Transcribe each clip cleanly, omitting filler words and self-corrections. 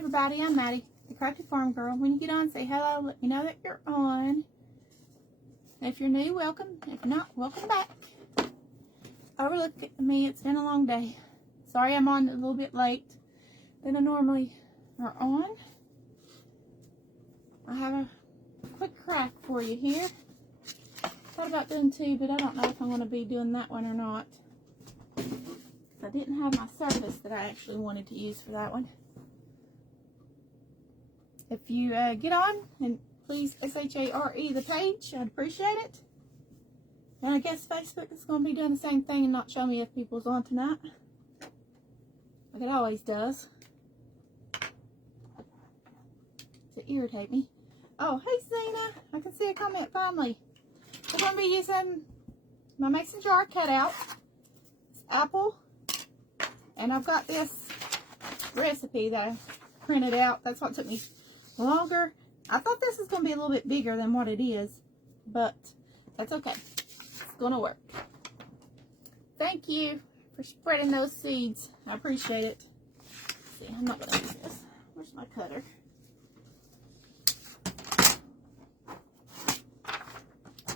everybody, I'm Maddie, the Crafty Farm Girl. When you get on, say hello, let me know that you're on. If you're new, welcome. If not, welcome back. Overlook at me, it's been a long day. Sorry I'm on a little bit late than I normally are on. I have a quick craft for you here. Thought about doing two, but I don't know if I'm going to be doing that one or not. I didn't have my service that I actually wanted to use for that one. If you get on and please SHARE the page, I'd appreciate it. And I guess Facebook is going to be doing the same thing and not show me if people's on tonight, like it always does, to irritate me. Oh, hey Zena, I can see a comment finally. We're going to be using my mason jar cutout. It's apple. And I've got this recipe that I printed out. That's what took me longer. I thought this was going to be a little bit bigger than what it is, but that's okay. It's going to work. Thank you for spreading those seeds. I appreciate it. Let's see, I'm not going to use this. Where's my cutter?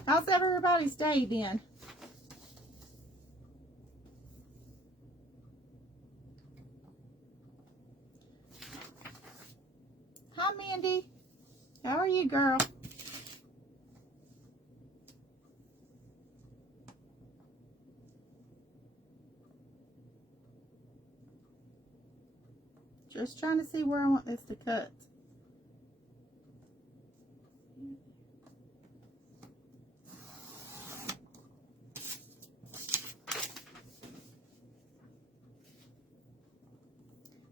How's everybody's day been? Hi, Mandy. How are you, girl? Just trying to see where I want this to cut.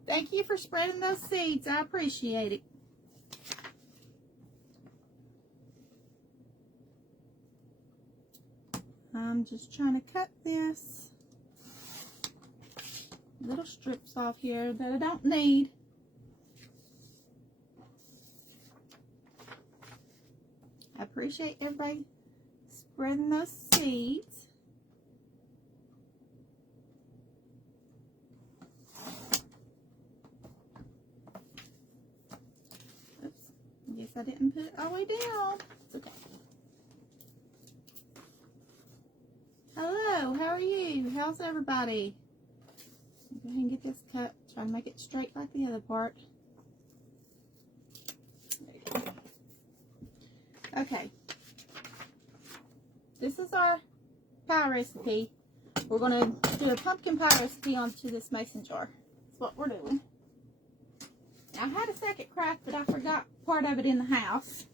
Thank you for spreading those seeds. I appreciate it. I'm just trying to cut this little strips off here that I don't need. I appreciate everybody spreading those seeds. Oops, I guess I didn't put it all the way down. It's okay. Hello, how are you? How's everybody? Go ahead and get this cut. Try to make it straight like the other part. There you go. Okay. This is our pie recipe. We're going to do a pumpkin pie recipe onto this mason jar. That's what we're doing. Now, I had a second craft, but I forgot part of it in the house.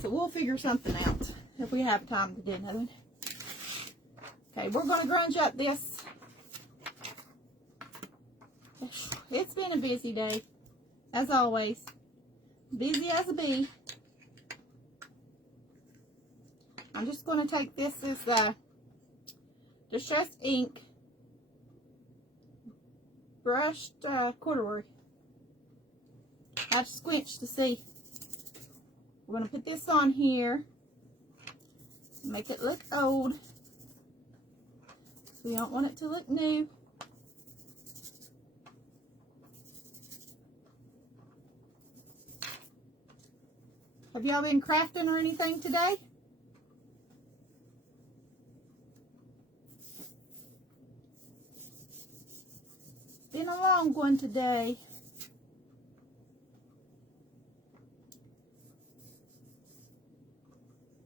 So we'll figure something out if we have time to do another one. Okay, we're going to grunge up this. It's been a busy day, as always. Busy as a bee. I'm just going to take this as distressed ink, brushed corduroy. I've squinched to see. We're going to put this on here, make it look old. We don't want it to look new. Have y'all been crafting or anything today? Been a long one today.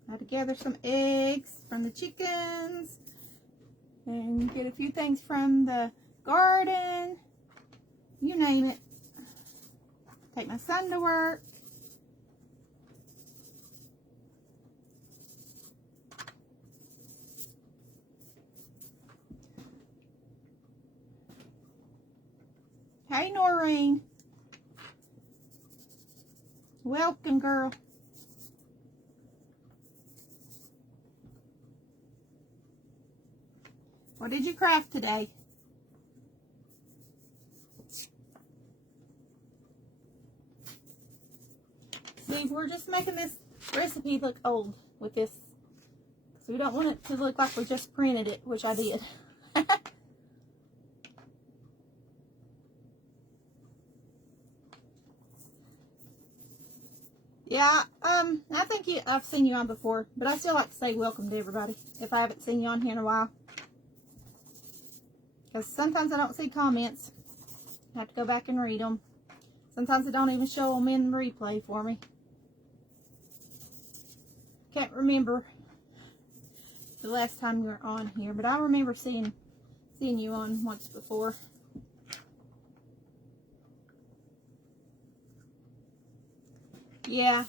I had to gather some eggs from the chickens and get a few things from the garden. You name it. Take my son to work. Hey, Noreen. Welcome, girl. What did you craft today? See, we're just making this recipe look old with this. So we don't want it to look like we just printed it, which I did. Yeah, I think I've seen you on before, but I still like to say welcome to everybody if I haven't seen you on here in a while. Because sometimes I don't see comments. I have to go back and read them. Sometimes I don't even show them in replay for me. Can't remember the last time you were on here, but I remember seeing you on once before. Yeah,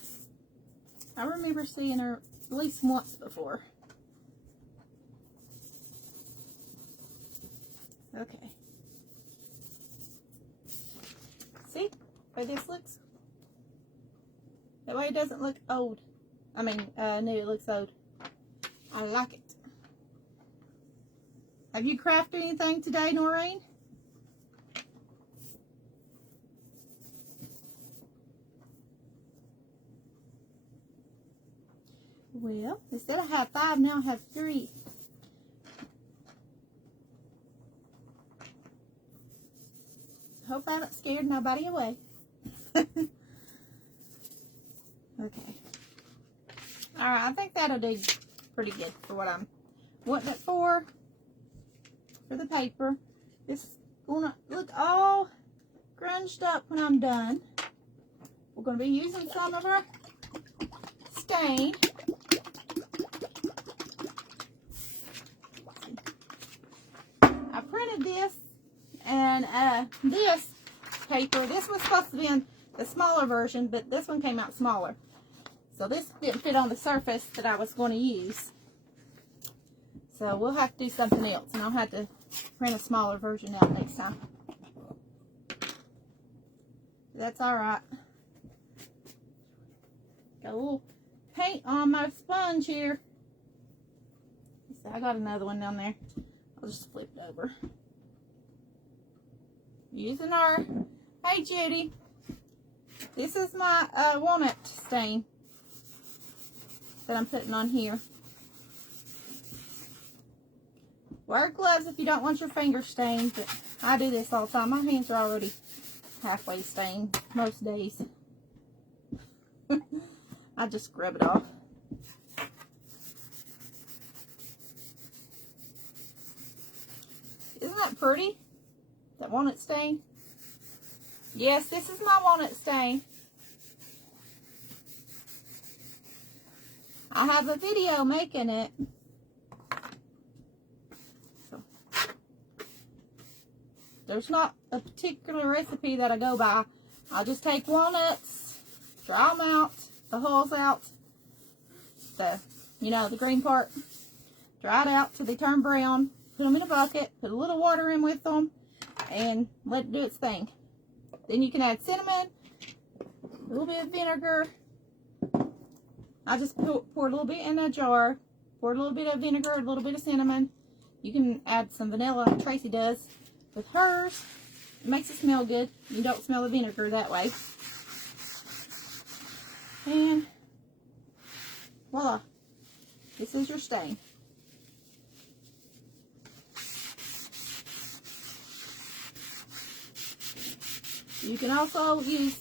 I remember seeing her at least once before. Okay. See the way this looks? That way it doesn't look old. I mean, new, it looks old. I like it. Have you crafted anything today, Noreen? Well, instead I have 5, now I have 3. Hope I haven't scared nobody away. Okay. Alright, I think that'll do pretty good for what I'm wanting it for the paper. This is gonna look all grunged up when I'm done. We're gonna be using some of our stain. I printed this, and this paper, this was supposed to be in the smaller version, but this one came out smaller. So this didn't fit on the surface that I was going to use. So we'll have to do something else, and I'll have to print a smaller version out next time. That's alright. Got a little paint on my sponge here. So I got another one down there. I'll just flip it over. Using our, hey Judy, this is my walnut stain that I'm putting on here. Wear gloves if you don't want your fingers stained, but I do this all the time. My hands are already halfway stained most days. I just scrub it off. Isn't that pretty? That walnut stain? Yes, this is my walnut stain. I have a video making it. So, there's not a particular recipe that I go by. I'll just take walnuts, dry them out, the hulls out, the green part, dry it out till they turn brown, put them in a bucket, put a little water in with them, and let it do its thing. Then you can add cinnamon, a little bit of vinegar. I just poured a little bit in a jar, poured a little bit of vinegar, a little bit of cinnamon. You can add some vanilla like Tracy does with hers. It makes it smell good. You don't smell the vinegar that way. And voila, this is your stain. You can also use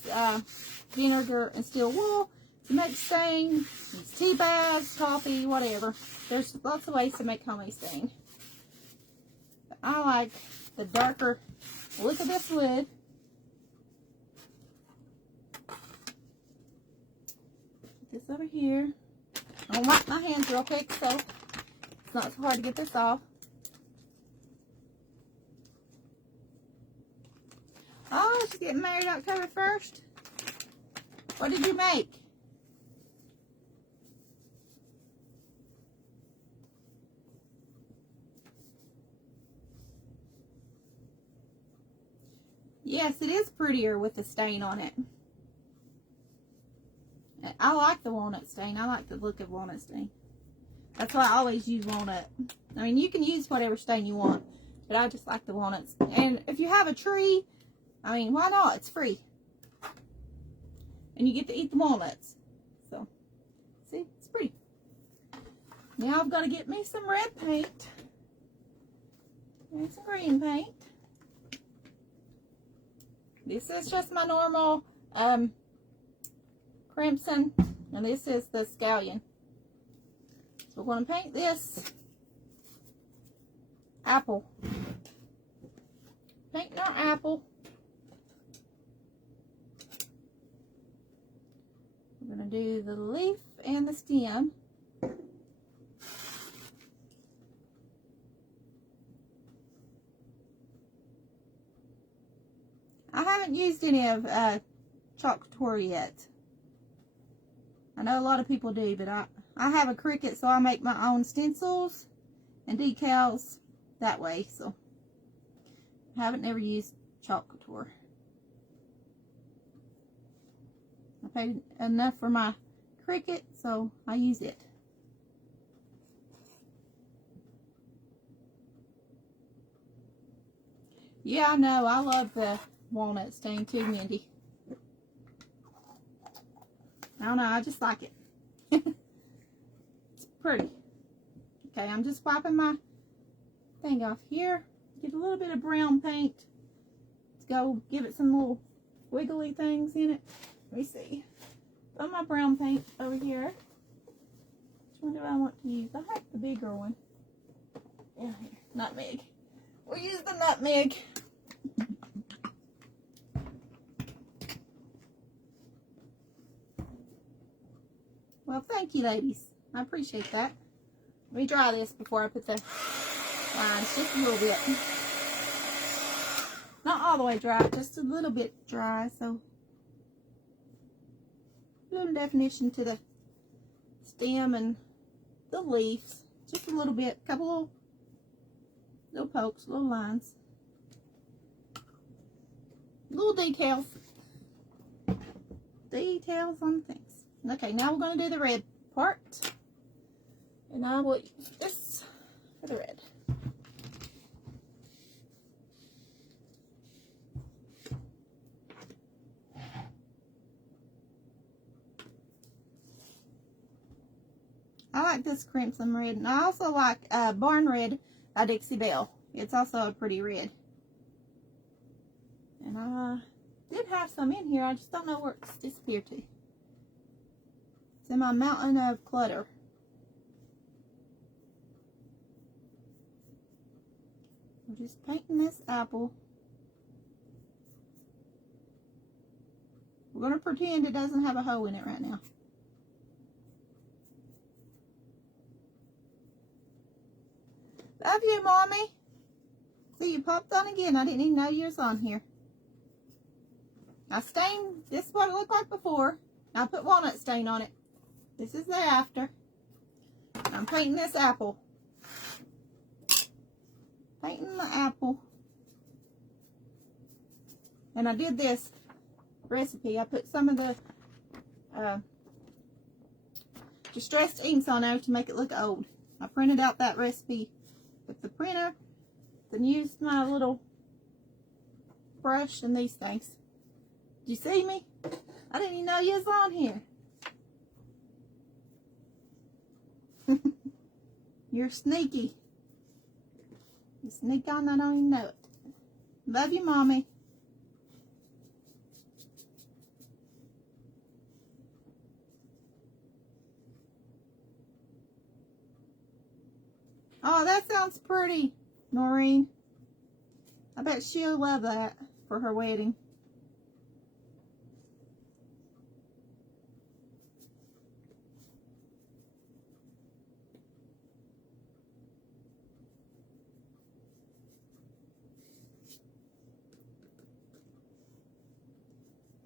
vinegar and steel wool to make stain. Use tea bags, coffee, whatever. There's lots of ways to make homemade stain. But I like the darker look of this wood. Put this over here. I'll wipe my hands real quick so it's not so hard to get this off. Oh, she's getting married October 1st. What did you make? Yes, it is prettier with the stain on it. I like the walnut stain. I like the look of walnut stain. That's why I always use walnut. I mean, you can use whatever stain you want, but I just like the walnuts. And if you have a tree, I mean, why not? It's free. And you get to eat the walnuts. So, see, it's pretty. Now I've got to get me some red paint and some green paint. This is just my normal crimson, and this is the scallion. So we're going to paint this apple. Painting our apple. We're going to do the leaf and the stem. I haven't used any of chalk couture yet. I know a lot of people do, but I have a Cricut, so I make my own stencils and decals that way. So I haven't never used chalk couture. I paid enough for my Cricut, so I use it. Yeah, I know. I love the walnut stain too, Mindy. I don't know. I just like it. It's pretty. Okay, I'm just wiping my thing off here. Get a little bit of brown paint. Let's go give it some little wiggly things in it. Let me see. Put my brown paint over here. Which one do I want to use? I have the bigger one. Yeah, here. Nutmeg. We'll use the nutmeg. Well, thank you, ladies. I appreciate that. Let me dry this before I put the lines. Just a little bit. Not all the way dry, just a little bit dry. So, a little definition to the stem and the leaves. Just a little bit. A couple little pokes, little lines. Little decals. Details on things. Okay, now we're going to do the red part. And I will use this for the red. I like this crimson red. And I also like Barn Red by Dixie Belle. It's also a pretty red. And I did have some in here. I just don't know where it's disappeared to. It's in my mountain of clutter. I'm just painting this apple. We're going to pretend it doesn't have a hole in it right now. Love you, Mommy. See, you popped on again. I didn't even know you was on here. I stained, this is what it looked like before. I put walnut stain on it. This is the after. I'm painting this apple. Painting the apple. And I did this recipe. I put some of the distressed inks on there to make it look old. I printed out that recipe with the printer. Then used my little brush and these things. Did you see me? I didn't even know you was on here. You're sneaky. You sneak on, I don't even know it. Love you, Mommy. Oh, that sounds pretty, Noreen. I bet she'll love that for her wedding.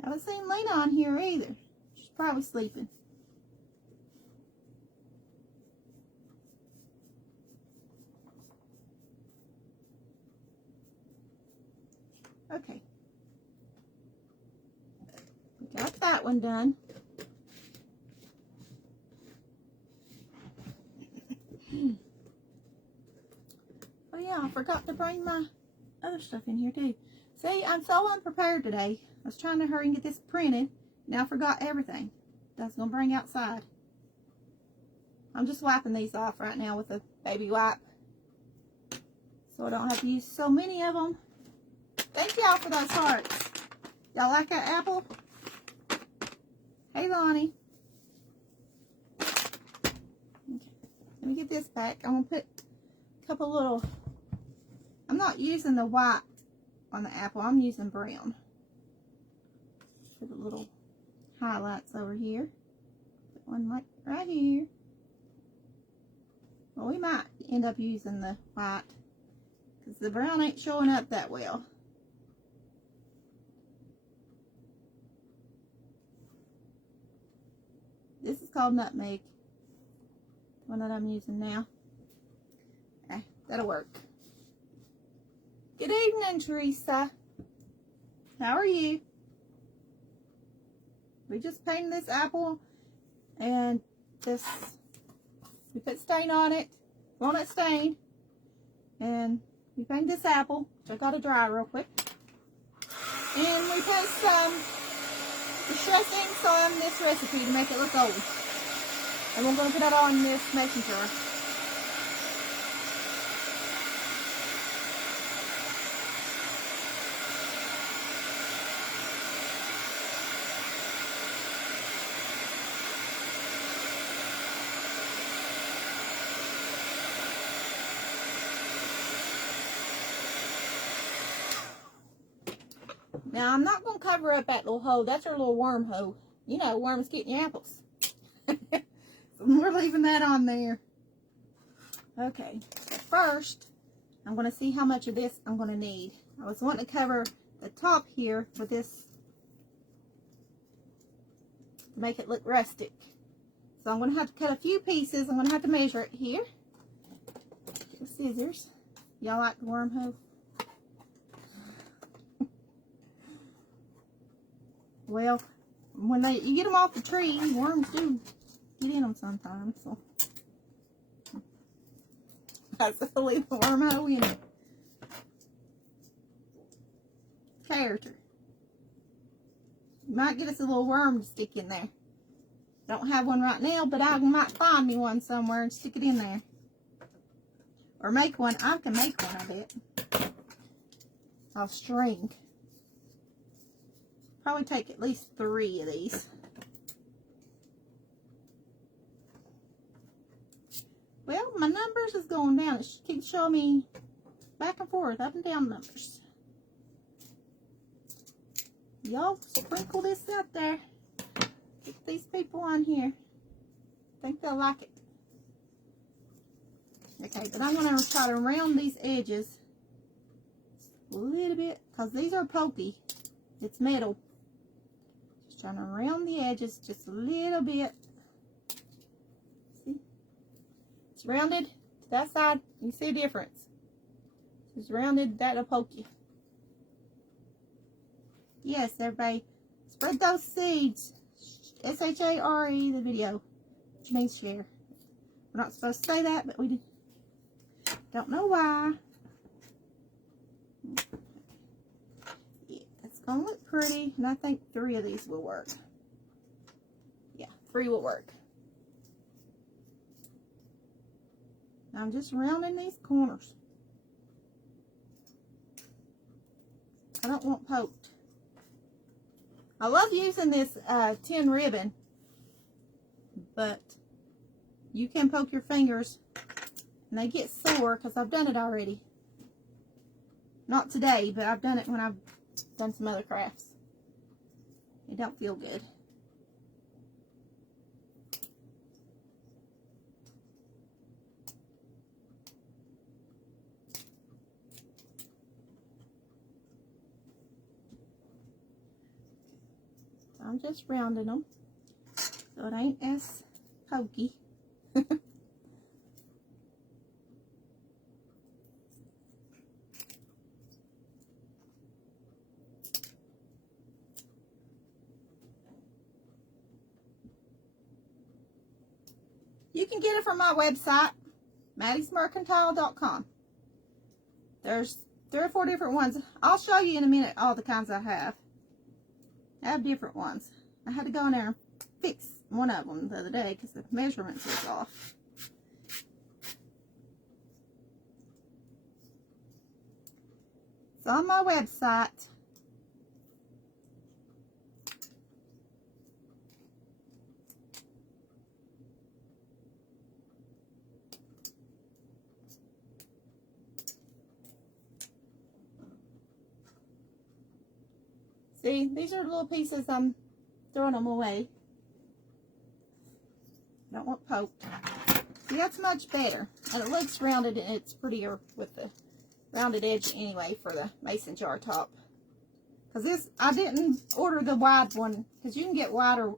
I haven't seen Lena on here either. She's probably sleeping. Okay. We got that one done. Oh yeah, I forgot to bring my other stuff in here too. See, I'm so unprepared today. I was trying to hurry and get this printed. Now I forgot everything that I was going to bring outside. I'm just wiping these off right now with a baby wipe, so I don't have to use so many of them. Thank y'all for those hearts. Y'all like that apple? Hey, Lonnie. Okay. Let me get this back. I'm going to put a couple little... I'm not using the white on the apple. I'm using brown. Put a little highlights over here. Put one like right here. Well, we might end up using the white because the brown ain't showing up that well. This is called nutmeg. The one that I'm using now. Okay, that'll work. Good evening, Teresa. How are you? We just painted this apple and this, we put stain on it, walnut stain, and we painted this apple, which I gotta dry real quick. And we put some distressings on this recipe to make it look old. And we're gonna put that on this mason jar. Now, I'm not going to cover up that little hole. That's our little worm hole. You know, worms get in your apples. So we're leaving that on there. Okay, so first, I'm going to see how much of this I'm going to need. I was wanting to cover the top here with this to make it look rustic. So I'm going to have to cut a few pieces. I'm going to have to measure it here. Get the scissors. Y'all like the worm hole? Well, when you get them off the tree, worms do get in them sometimes. So I still leave the worm hole in it. Character. You might get us a little worm to stick in there. Don't have one right now, but I might find me one somewhere and stick it in there. Or make one. I can make one of it. I'll string. Probably take at least 3 of these. Well, my numbers is going down. It keeps showing me back and forth, up and down numbers. Y'all sprinkle this out there. Get these people on here. I think they'll like it. Okay, but I'm going to try to round these edges a little bit because these are pokey. It's metal. Trying to round the edges just a little bit. See? It's rounded to that side. You see a difference. It's rounded, that'll poke you. Yes, everybody. Spread those seeds. S-H-A-R-E, the video. Which means share. We're not supposed to say that, but we do. Don't know why. Gonna look pretty, and I think 3 of these will work. Yeah, 3 will work. Now I'm just rounding these corners. I don't want poked. I love using this tin ribbon, but you can poke your fingers and they get sore because I've done it already. Not today, but I've done it when I've done some other crafts. They don't feel good. So I'm just rounding them so it ain't as pokey. You can get it from my website, mattiesmercantile.com. There's 3 or 4 different ones. I'll show you in a minute all the kinds I have. I have different ones. I had to go in there and fix one of them the other day because the measurements was off. It's on my website. See, these are little pieces. I'm throwing them away. Don't want poked. See, that's much better. And it looks rounded, and it's prettier with the rounded edge anyway for the mason jar top. Because this, I didn't order the wide one, because you can get wider,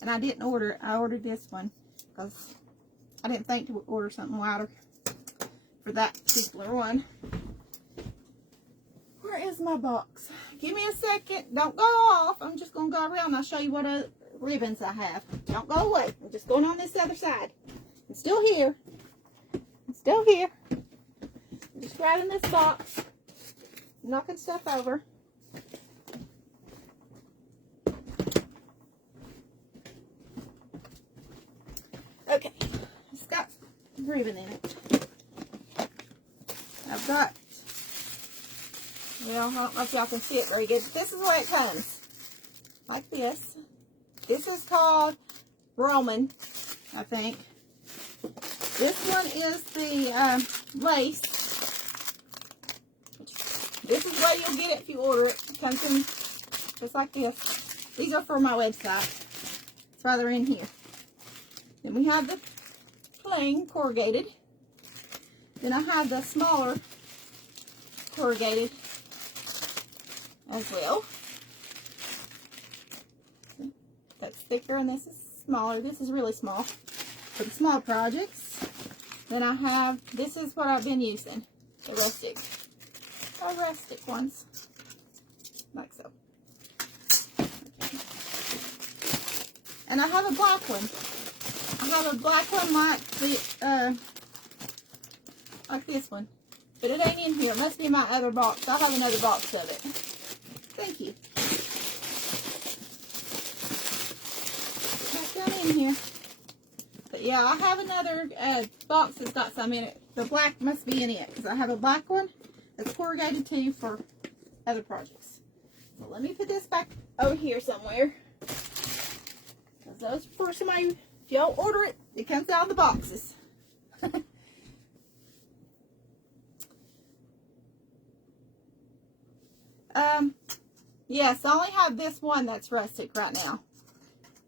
and I didn't order it. I ordered this one because I didn't think to order something wider for that particular one. Where is my box? Give me a second. Don't go off. I'm just going to go around and I'll show you what ribbons I have. Don't go away. I'm just going on this other side. I'm still here. I'm still here. I'm just grabbing this box. Knocking stuff over. Okay. It's got ribbon in it. I've got, well, I don't know if y'all can see it very good, but this is the way it comes. Like this. This is called Roman, I think. This one is the lace. This is where you'll get it if you order it. It comes in just like this. These are for my website. It's rather in here. Then we have the plain corrugated. Then I have the smaller corrugated as well. That's thicker and this is smaller. This is really small for the small projects. Then I have, this is what I've been using, the rustic ones, like so. Okay. And I have a black one. I have a black one like the, like this one. But it ain't in here. It must be my other box. I'll have another box of it. Thank you. Back down in here. But yeah, I have another box that's got some in it. The black must be in it. Because I have a black one that's corrugated too for other projects. So let me put this back over here somewhere. Because those for somebody, if y'all order it, it comes out of the boxes. Yes, I only have this one that's rustic right now.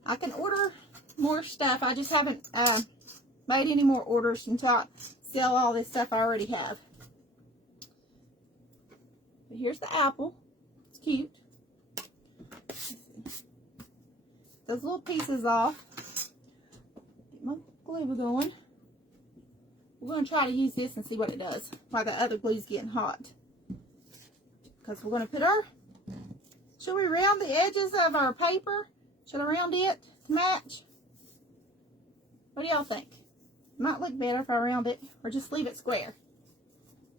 I can order more stuff. I just haven't made any more orders until I sell all this stuff I already have. But here's the apple. It's cute. Those little pieces off. Get my glue going. We're going to try to use this and see what it does while the other glue's getting hot. Because we're going to put our... Should we round the edges of our paper? Should I round it to match? What do y'all think? Might look better if I round it or just leave it square.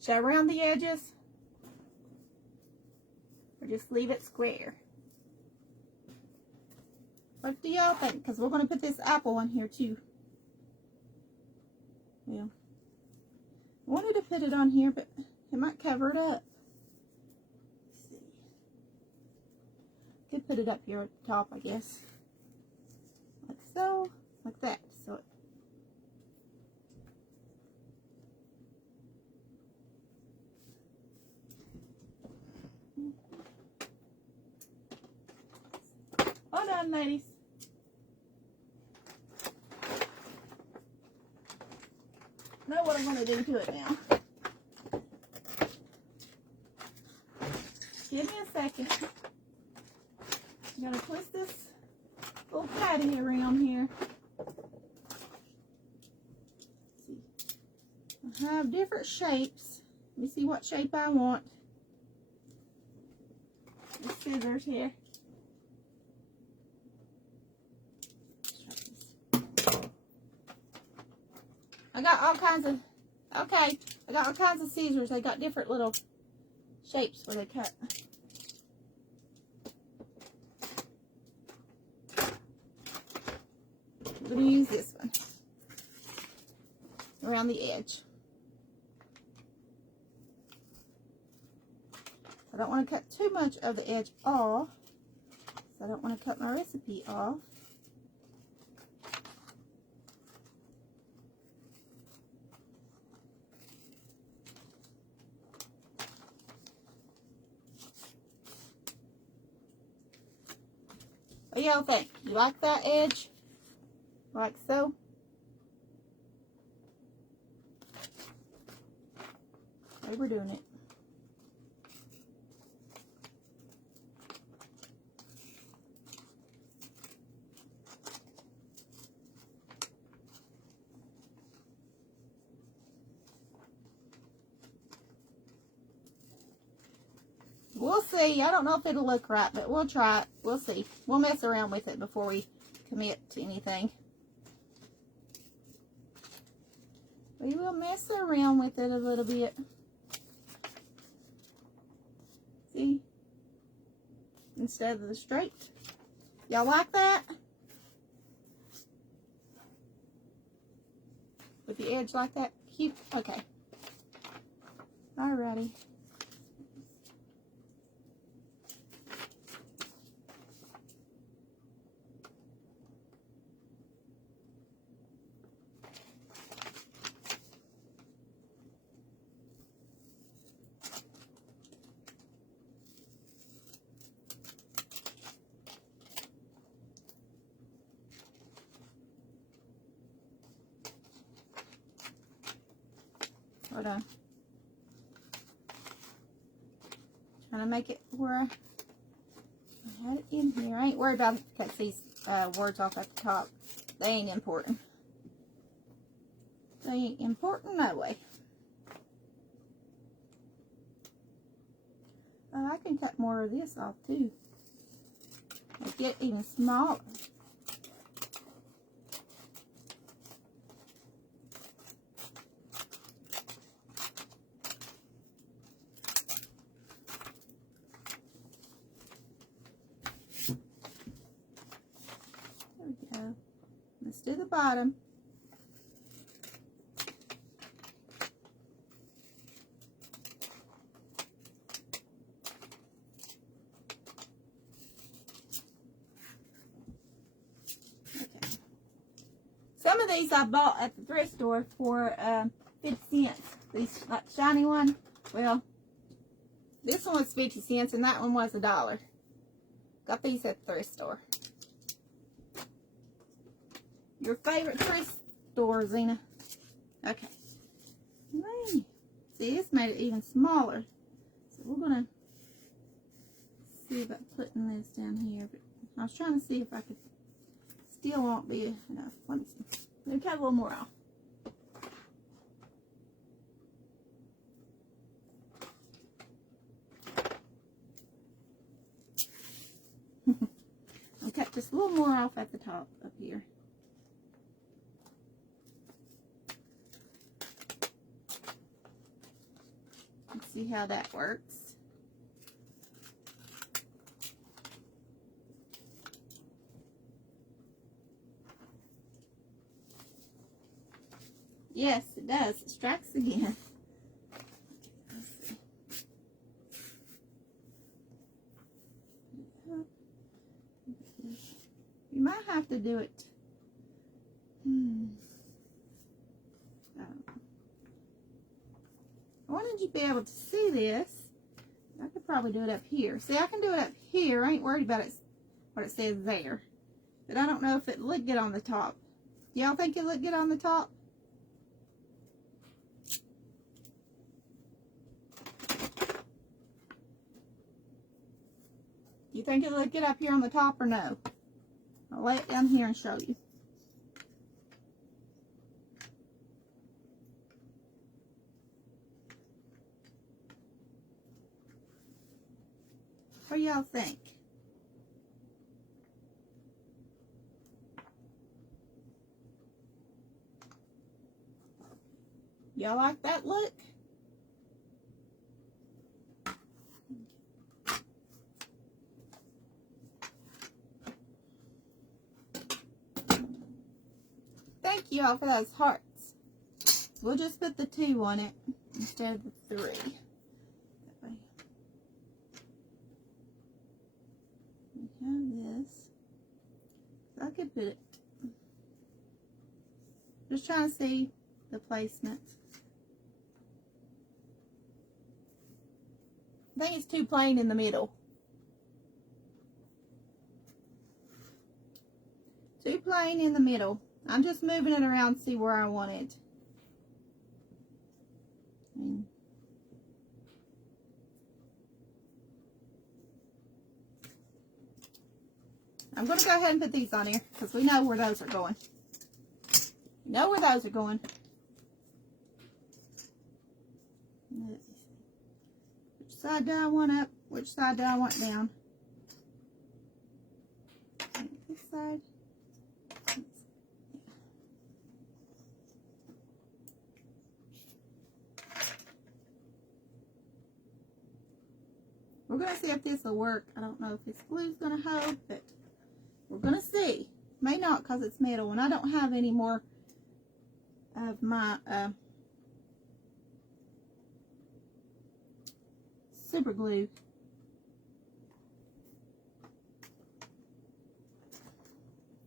Should I round the edges? Or just leave it square? What do y'all think? Because we're going to put this apple on here too. Yeah. I wanted to put it on here, but it might cover it up. Could put it up here at the top, I guess. Like so. Like that. So it... Hold on, ladies. I know what I'm going to do to it now. Give me a second. I'm going to twist this little patty around here. I have different shapes. Let me see what shape I want. The scissors here. I got all kinds of, okay, I got all kinds of scissors. They got different little shapes where they cut. I'm going to use this one around the edge. I don't want to cut too much of the edge off, so I don't want to cut my recipe off. What y'all think? You like that edge? Like so? Okay, we're doing it. We'll see. I don't know if it'll look right, but we'll try it. We'll see. We'll mess around with it before we commit to anything. We will mess around with it a little bit. See? Instead of the straight. Y'all like that? With the edge like that? Cute? Okay. Alrighty. Hold on. Trying to make it where I had it in here. I ain't worried about it. Cut these words off at the top. They ain't important. They ain't important no way. I can cut more of this off too. Make it even smaller. There we go. Let's do the bottom. Some of these I bought at the thrift store for 50 cents. These like shiny one. Well, this one was 50 cents and that one was $1. Got these at the thrift store. Your favorite thrift store, Zena. Okay. See, this made it even smaller. So we're gonna see about putting this down here. But I was trying to see if I could. Still won't be enough. Let me see. Let me cut a little more off. I'll cut just a little more off at the top up here. Let's see how that works. Yes, it does. It strikes again. Let's see. You might have to do it. I wanted you to be able to see this. I could probably do it up here. See, I can do it up here. I ain't worried about it, what it says there. But I don't know if it looked good on the top. Y'all think it looked good on the top? You think it'll look good up here on the top or no? I'll lay it down here and show you. What do y'all think? Y'all like that look? Thank you all for those hearts. We'll just put the 2 on it instead of the 3. That way. We have this. So I could put it. Just trying to see the placement. I think it's too plain in the middle. plain in the middle. I'm just moving it around to see where I want it. I'm going to go ahead and put these on here because we know where those are going. We know where those are going. Which side do I want up? Which side do I want down? This side. We're going to see if this will work. I don't know if this glue's going to hold, but we're going to see. May not because it's metal, and I don't have any more of my super glue.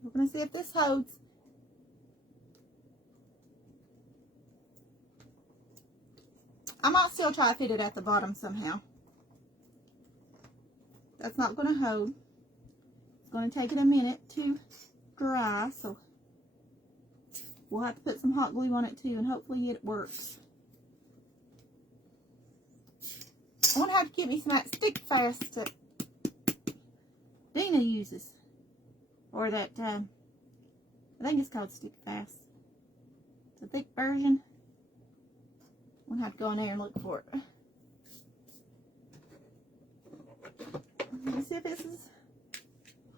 We're going to see if this holds. I might still try to fit it at the bottom somehow. That's not going to hold. It's going to take it a minute to dry, so we'll have to put some hot glue on it too, and hopefully it works. I'm going to have to get me some of that stick fast that Dina uses. Or that, I think it's called stick fast. It's a thick version. I'm going to have to go in there and look for it. Let me see if this is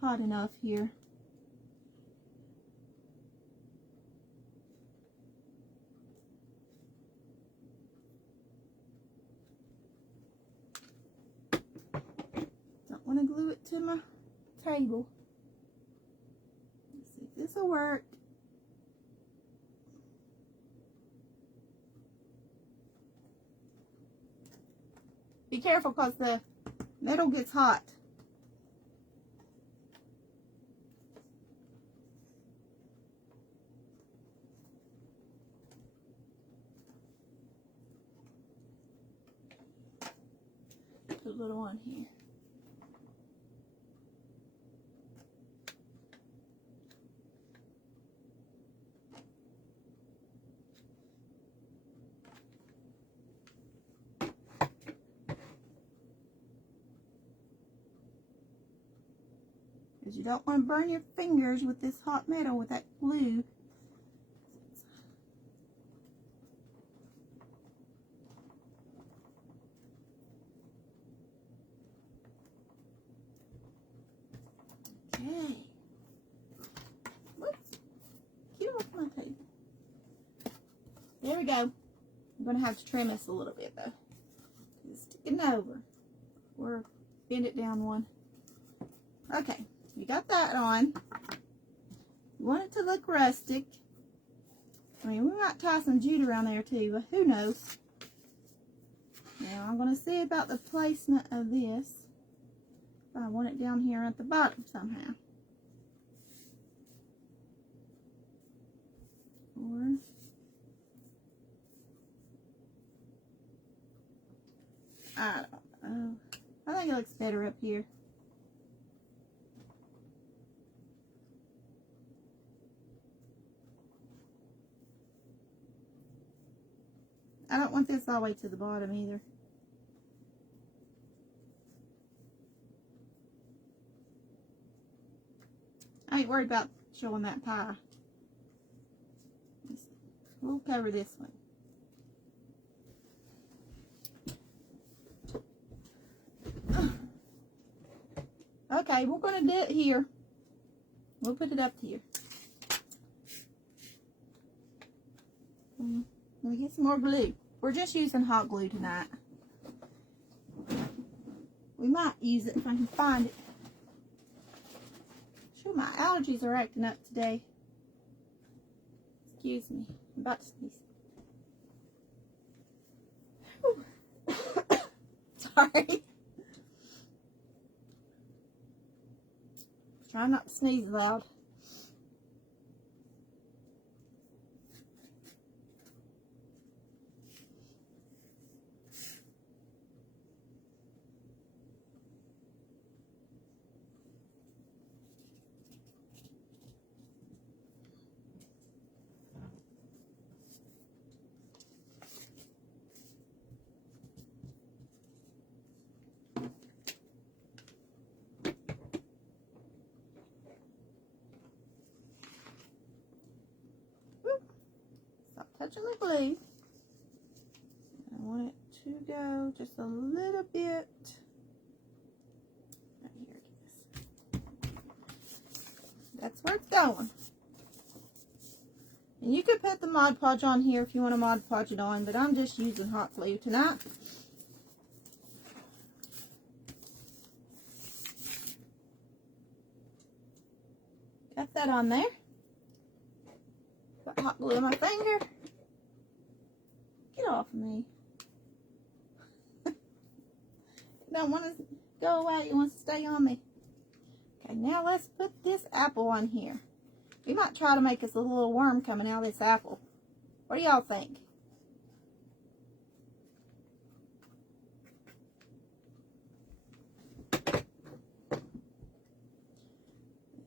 hot enough here. Don't want to glue it to my table. Let's see if this will work. Be careful because the metal gets hot. Put a little on here. Because you don't want to burn your fingers with this hot metal with that glue. Okay. Whoops. Get off my table. There we go. I'm going to have to trim this a little bit though. It's sticking over. Or bend it down one. Okay. You got that on. You want it to look rustic. I mean, we might tie some jute around there too, but who knows. Now, I'm going to see about the placement of this. If I want it down here at the bottom somehow. Or I don't know. I think it looks better up here. I don't want this all the way to the bottom either. I ain't worried about showing that pie. We'll cover this one. Okay, we're going to do it here. We'll put it up here. Let me get some more glue. We're just using hot glue tonight. We might use it if I can find it. Sure, my allergies are acting up today. Excuse me. I'm about to sneeze. Sorry. Try not to sneeze loud. touching the glue. I want it to go just a little bit. Right here it is. That's where it's going. And you could put the Mod Podge on here if you want to Mod Podge it on, but I'm just using hot glue tonight. Got that on there. Put hot glue on my finger. Get off of me. You don't want to go away. You want to stay on me. Okay, now let's put this apple on here. We might try to make us a little worm coming out of this apple. What do y'all think?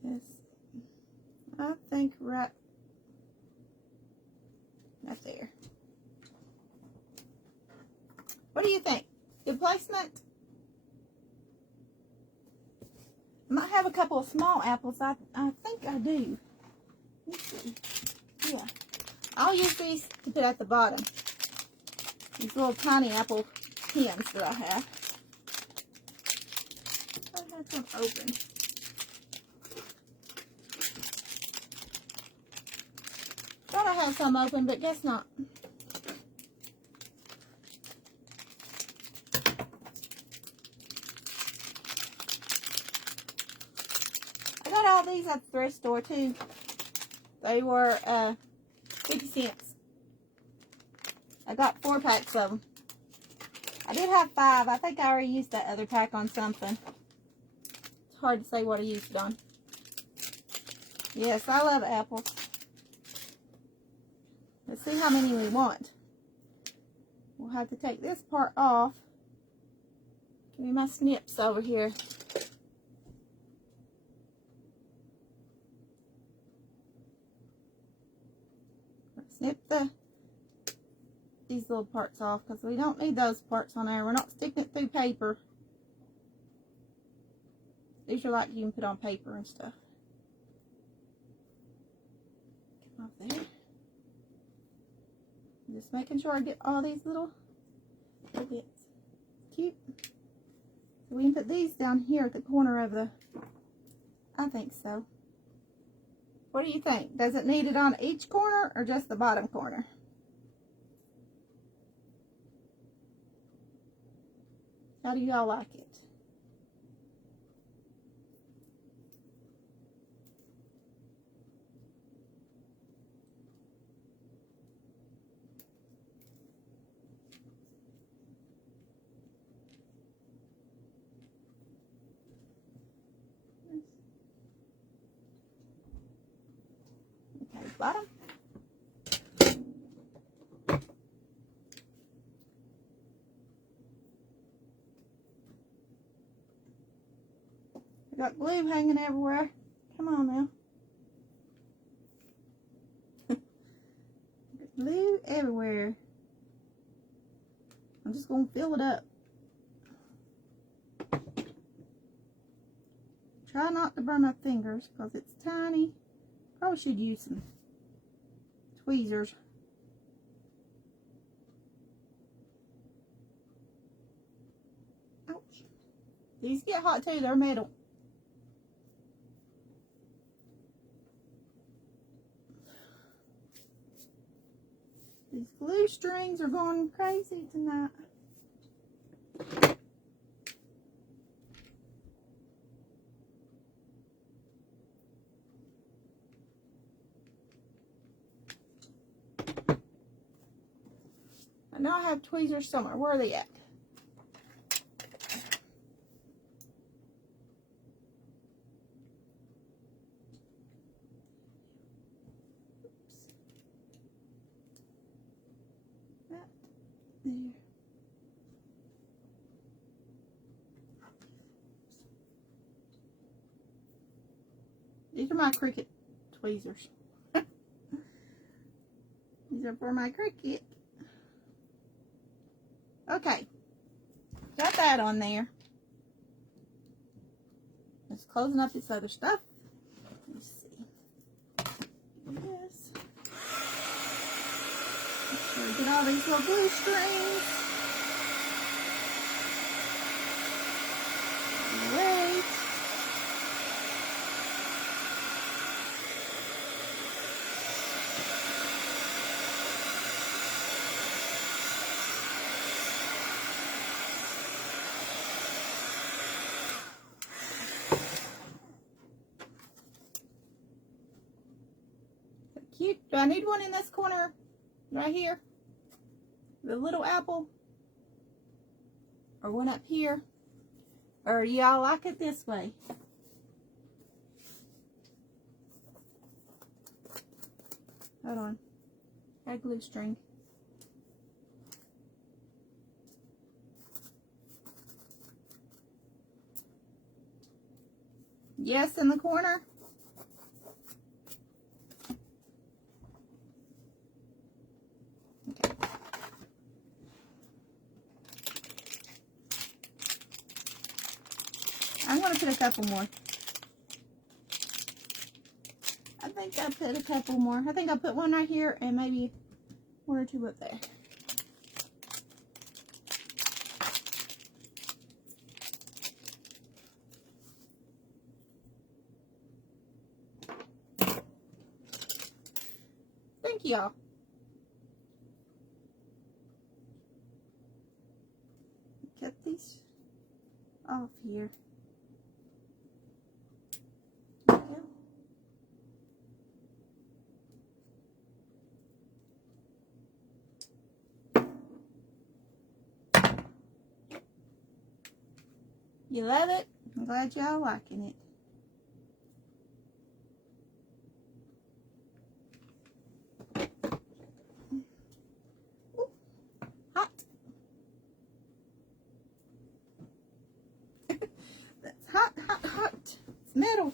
Yes, I think right there. What do you think? Good placement? I might have a couple of small apples. I think I do. Let's see. Yeah. I'll use these to put at the bottom. These little tiny apple pins that I have. I have them open. Thought I had some open, but guess not. I got all these at the thrift store too. They were 50 cents. I got 4 packs of them. I did have 5. I think I already used that other pack on something. It's hard to say what I used it on. Yes, I love apples. Let's see how many we want. We'll have to take this part off. Give me my snips over here. Snip these little parts off because we don't need those parts on there. We're not sticking it through paper. These are like you can put on paper and stuff. Get off there. Just making sure I get all these little bits. Cute. So we can put these down here at the corner of the, I think so. What do you think? Does it need it on each corner or just the bottom corner? How do y'all like it? Okay, bottom. I got glue hanging everywhere. Come on now. Glue everywhere. I'm just going to fill it up. Try not to burn my fingers because it's tiny. Probably should use some tweezers. Ouch. These get hot too, they're metal. These glue strings are going crazy tonight. I know I have tweezers somewhere. Where are they at? There. These are my Cricut tweezers. These are for my Cricut. Okay. Got that on there. Just closing up this other stuff. Let's see. This. So get all these little glue strings. Wait. Cute. Do I need one in this corner right here? The little apple? Or one up here? Or y'all like it this way? Hold on. Got glue string. Yes, in the corner. Okay. I'm going to put a couple more. I think I put a couple more. I think I put one right here and maybe one or two up there. Thank y'all. Cut these off here. There we go. You love it? I'm glad y'all liking it. Ooh, hot. That's hot, hot, hot. It's metal.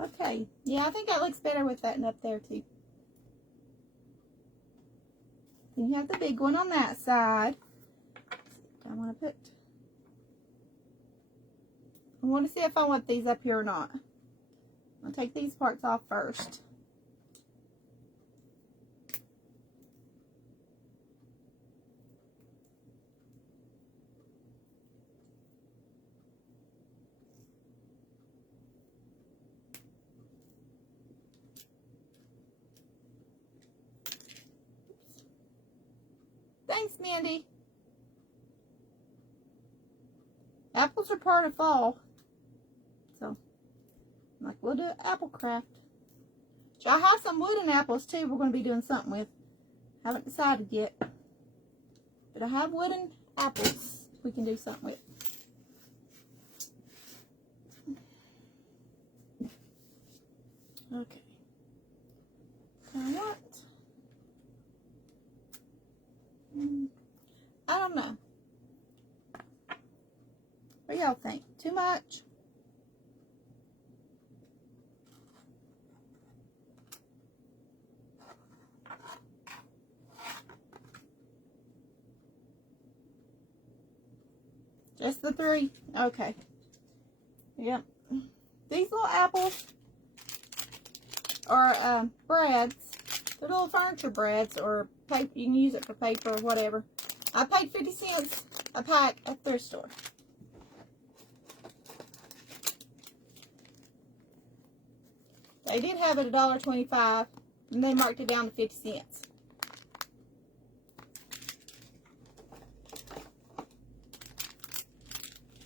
Okay. Yeah, I think that looks better with that and up there too. Then you have the big one on that side. I want to see if I want these up here or not. I'll take these parts off first. Thanks, Mandy. Apples are part of fall. So, like, we'll do apple craft. I have some wooden apples, too, we're going to be doing something with. Haven't decided yet. But I have wooden apples we can do something with. Okay. What? I don't know. What do y'all think? Too much? Just the 3? Okay. Yep. These little apples are brads. They're little furniture brads or paper. You can use it for paper or whatever. I paid 50 cents a pack at the thrift store. They did have it at $1.25 and they marked it down to 50 cents.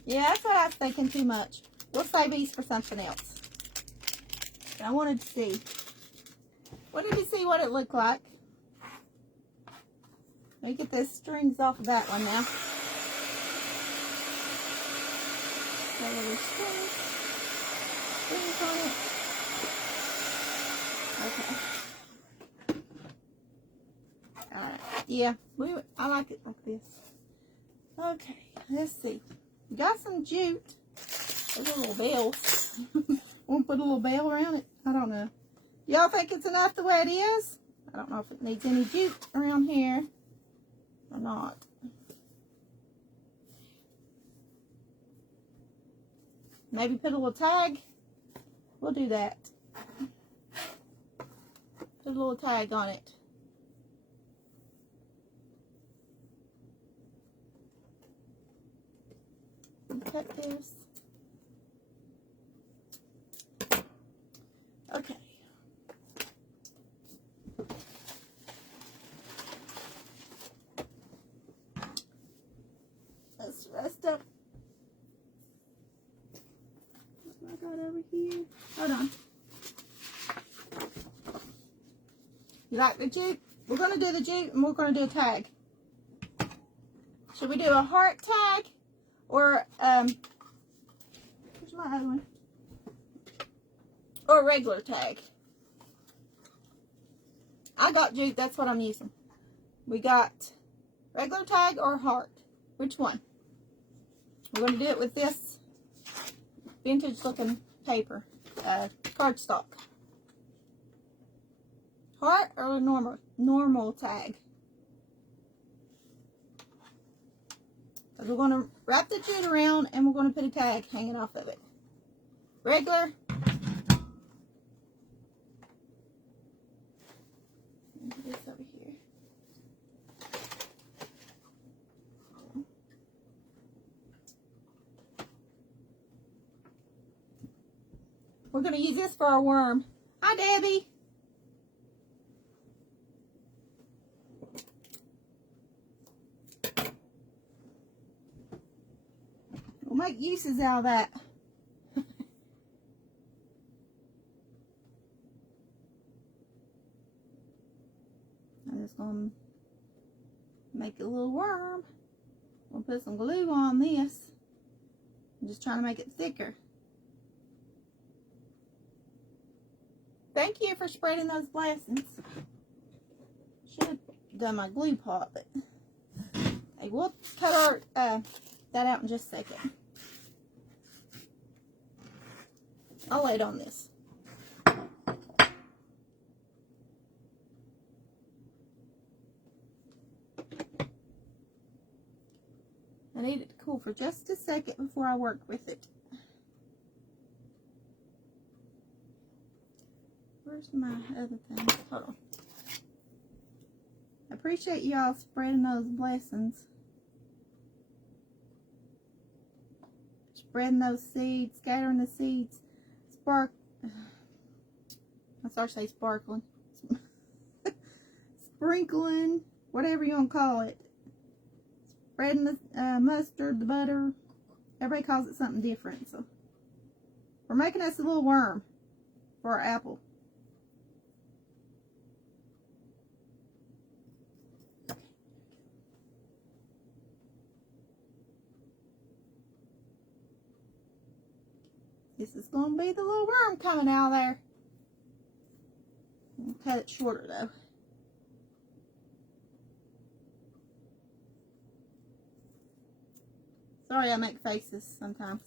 Yeah, that's what I was thinking, too much. We'll save these for something else. But I wanted to see. Wanted to see what it looked like. Let me get the strings off of that one now. Got little strings on it. Okay. Yeah, I like it like this. Okay, let's see. We got some jute. Those are little bells. Want to put a little bell around it? I don't know. Y'all think it's enough the way it is? I don't know if it needs any jute around here or not. Maybe put a little tag. We'll do that. Put a little tag on it. like this. Okay. Let's rest up. What I got over here? Hold on. You like the jute? We're going to do the jute and we're going to do a tag. Should we do a heart tag or where's my other one? Or a regular tag? I got jute, that's what I'm using. We got regular tag or heart. Which one? We're going to do it with this vintage looking paper, cardstock. Heart or normal tag? Because we're going to wrap the jute around and we're going to put a tag hanging off of it. Regular. Put this over here. We're going to use this for our worm. Hi, Debbie. We'll make uses out of that. I'm just going to make a little worm. We'll put some glue on this. I'm just trying to make it thicker. Thank you for spreading those blessings. Should have done my glue pot, but hey, we'll cut our that out in just a second. I'll lay it on this. I need it to cool for just a second before I work with it. Where's my other thing? Hold on. I appreciate y'all spreading those blessings. Spreading those seeds, scattering the seeds, I started to say sparkling. Sprinkling, whatever you want to call it. Spreading the mustard, the butter. Everybody calls it something different. So we're making us a little worm for our apple. This is going to be the little worm coming out of there. I'll cut it shorter though. Sorry I make faces sometimes.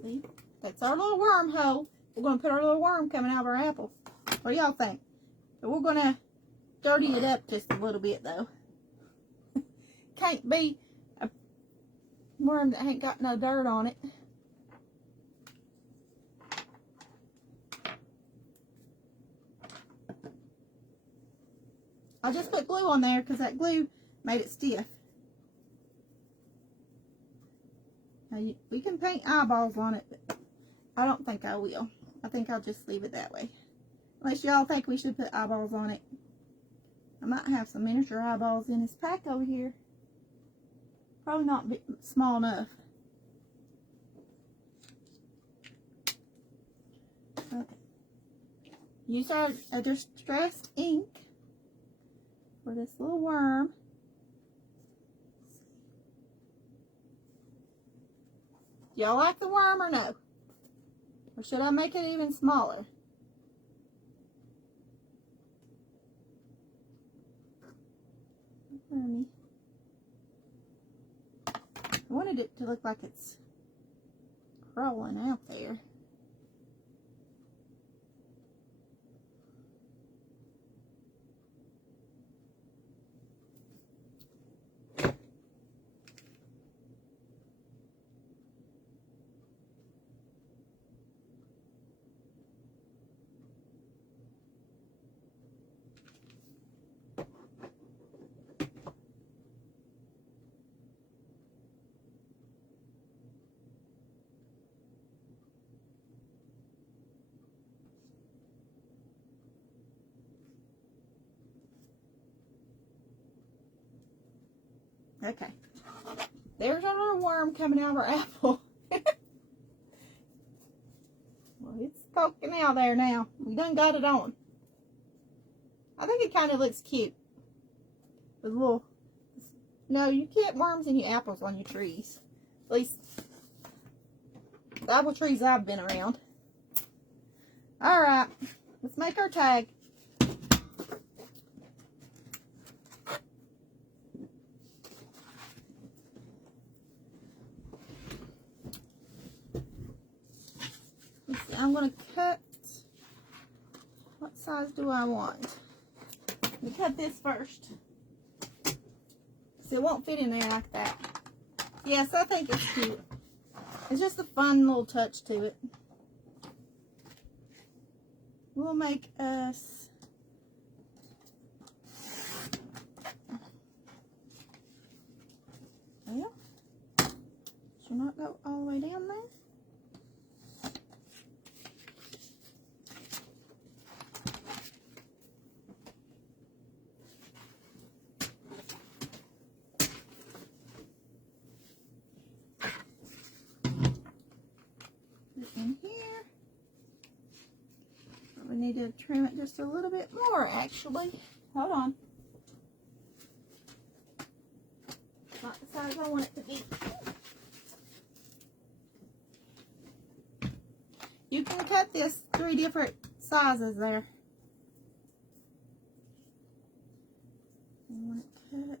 See? That's our little worm hole. We're going to put our little worm coming out of our apple. What do y'all think? So we're going to dirty it up just a little bit though. Can't be a worm that ain't got no dirt on it. I just put glue on there because that glue made it stiff. Now we can paint eyeballs on it, but I don't think I will. I think I'll just leave it that way. Unless y'all think we should put eyeballs on it. I might have some miniature eyeballs in this pack over here. Probably not small enough. Okay. Use our distressed ink for this little worm. Y'all like the worm or no? Or should I make it even smaller? Wormy. I wanted it to look like it's crawling out there. Okay. There's our little worm coming out of our apple. Well, it's poking out there now. We done got it on. I think it kind of looks cute. With little... No, you can't worms in your apples on your trees. At least, the apple trees I've been around. Alright, let's make our tag. Let's see, I'm going to cut... What size do I want? Let me cut this first. See, it won't fit in there like that. Yes, I think it's cute. It's just a fun little touch to it. We'll make us... Well, should not go all the way down there. In here. We need to trim it just a little bit more, actually. Hold on. Not the size I want it to be. You can cut this 3 different sizes there. I want it cut.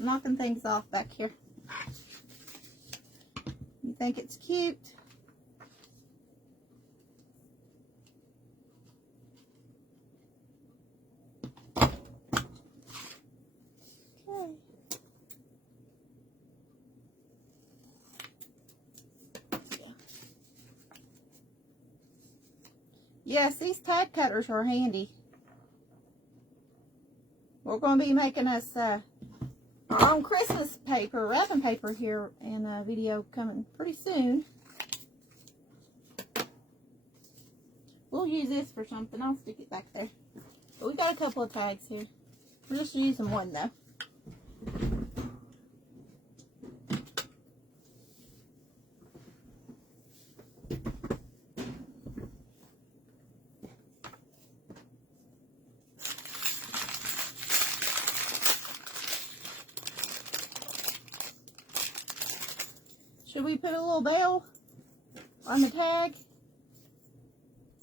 Knocking things off back here. You think it's cute? Okay. Yeah. Yes, these tag cutters are handy. We're going to be making us our own Christmas paper, wrapping paper here in a video coming pretty soon. We'll use this for something. I'll stick it back there. But we got a couple of tags here. We're just using one though. Should we put a little bell on the tag?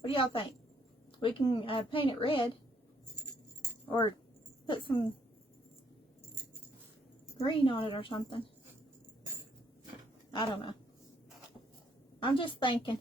What do y'all think? We can paint it red or put some green on it or something. I don't know. I'm just thinking.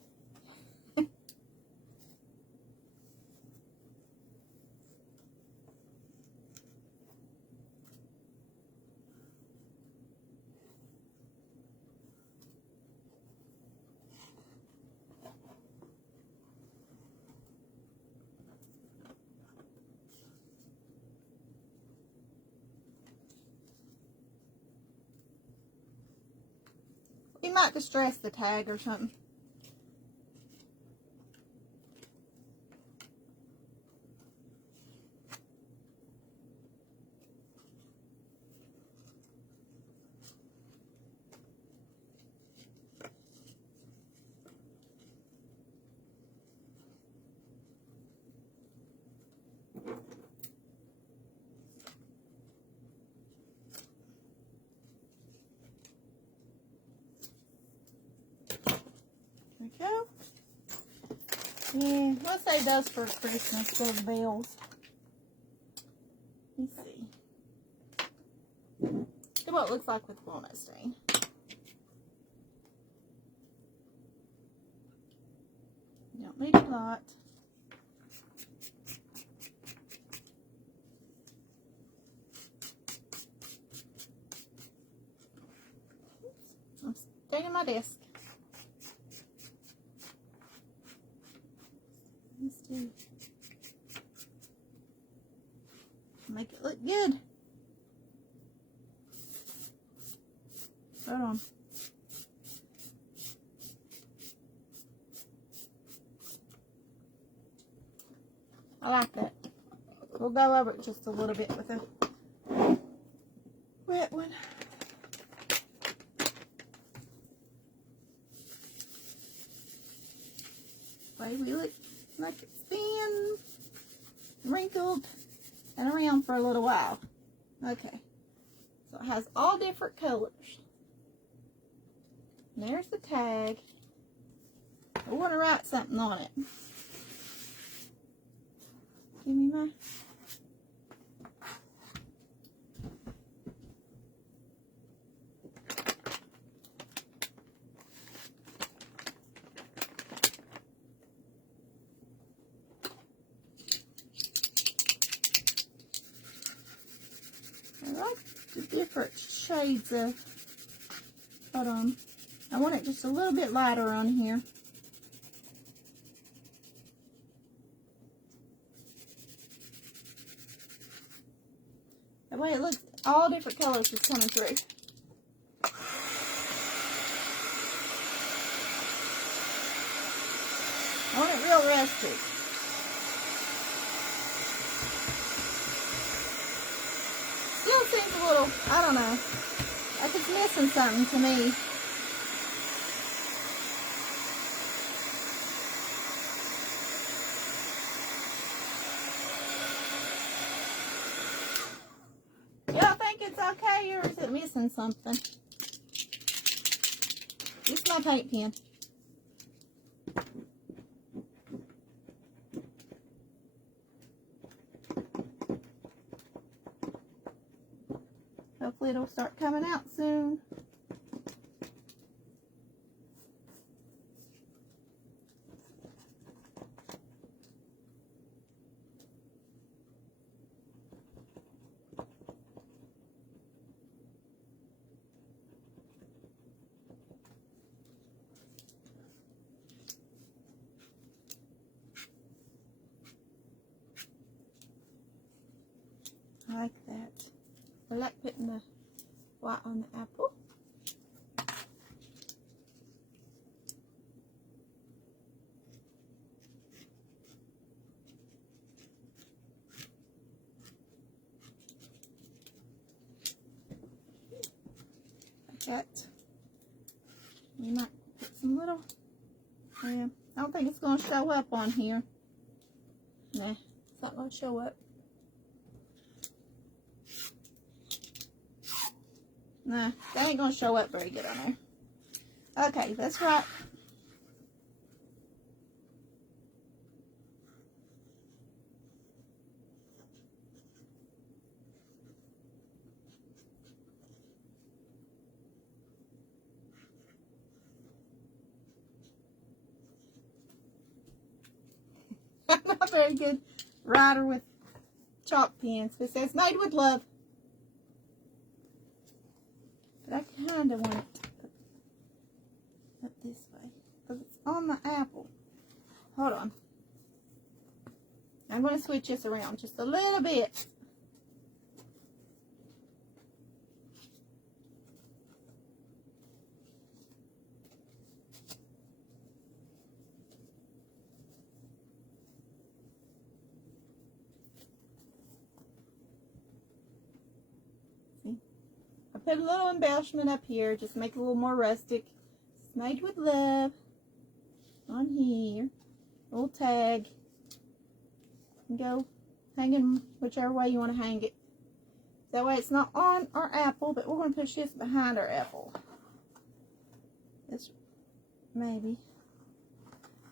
We might distress the tag or something. Go. Yeah, we'll save those for Christmas, those bells. Let's see. See what it looks like with walnut stain. You don't need a lot. Oops, I'm staying on my desk. Let's do. Make it look good. Hold on. I like that. We'll go over it just a little bit with a wet one. Way we look like it's been wrinkled and around for a little while. Okay. So it has all different colors. And there's the tag. I want to write something on it. Give me my... I like the different shades of... Hold on. I want it just a little bit lighter on here. That way it looks, all different colors is coming through. I want it real rustic. Still seems a little, I don't know, like it's missing something to me. Y'all think it's okay, or is it missing something? This is my paint pen. Hopefully it'll start coming out soon. I like that. I like putting the white on the apple. Like that. You might put some little, yeah, I don't think it's going to show up on here. Nah, it's not going to show up. Nah, that ain't gonna show up very good on there. Okay, that's right. I'm not a very good writer with chalk pens. It says made with love. But I kind of want it up this way because it's on the apple. Hold on. I'm going to switch this around just a little bit. Put a little embellishment up here, just make it a little more rustic. It's made with love on here. Little tag. And go hanging whichever way you want to hang it. That way it's not on our apple, but we're going to push this behind our apple. This, maybe.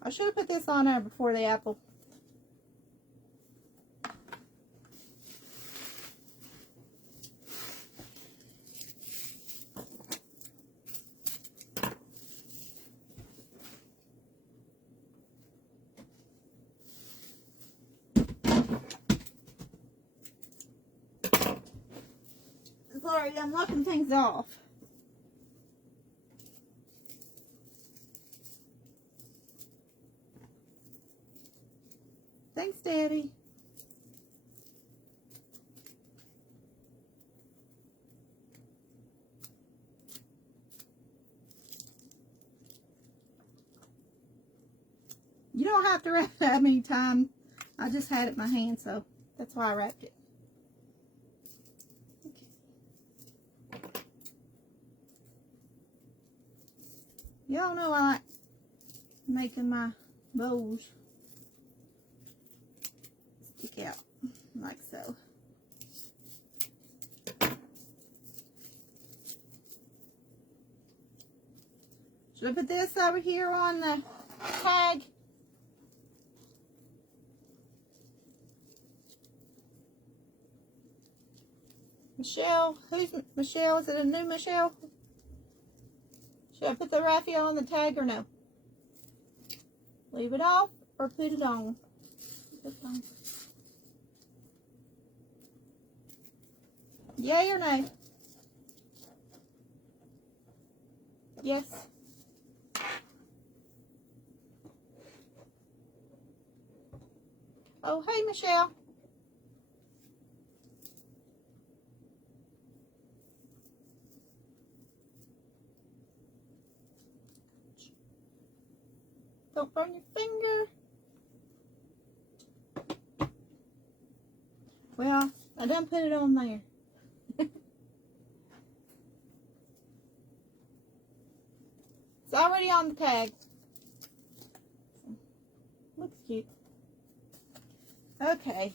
I should have put this on there before the apple. Sorry, I'm locking things off. Thanks, Daddy. don't have to wrap it that many times. I just had it in my hand, so that's why I wrapped it. Okay. Y'all know I like making my bows stick out like so. Should I put this over here on the tag? Michelle, who's Michelle? Is it a new Michelle? Should I put the raffia on the tag or no? Leave it off or put it on? Put it on. Yay or no? Yes. Oh, hey, Michelle. Don't burn your finger. Well, I done put it on there. It's already on the tag. Looks cute. Okay.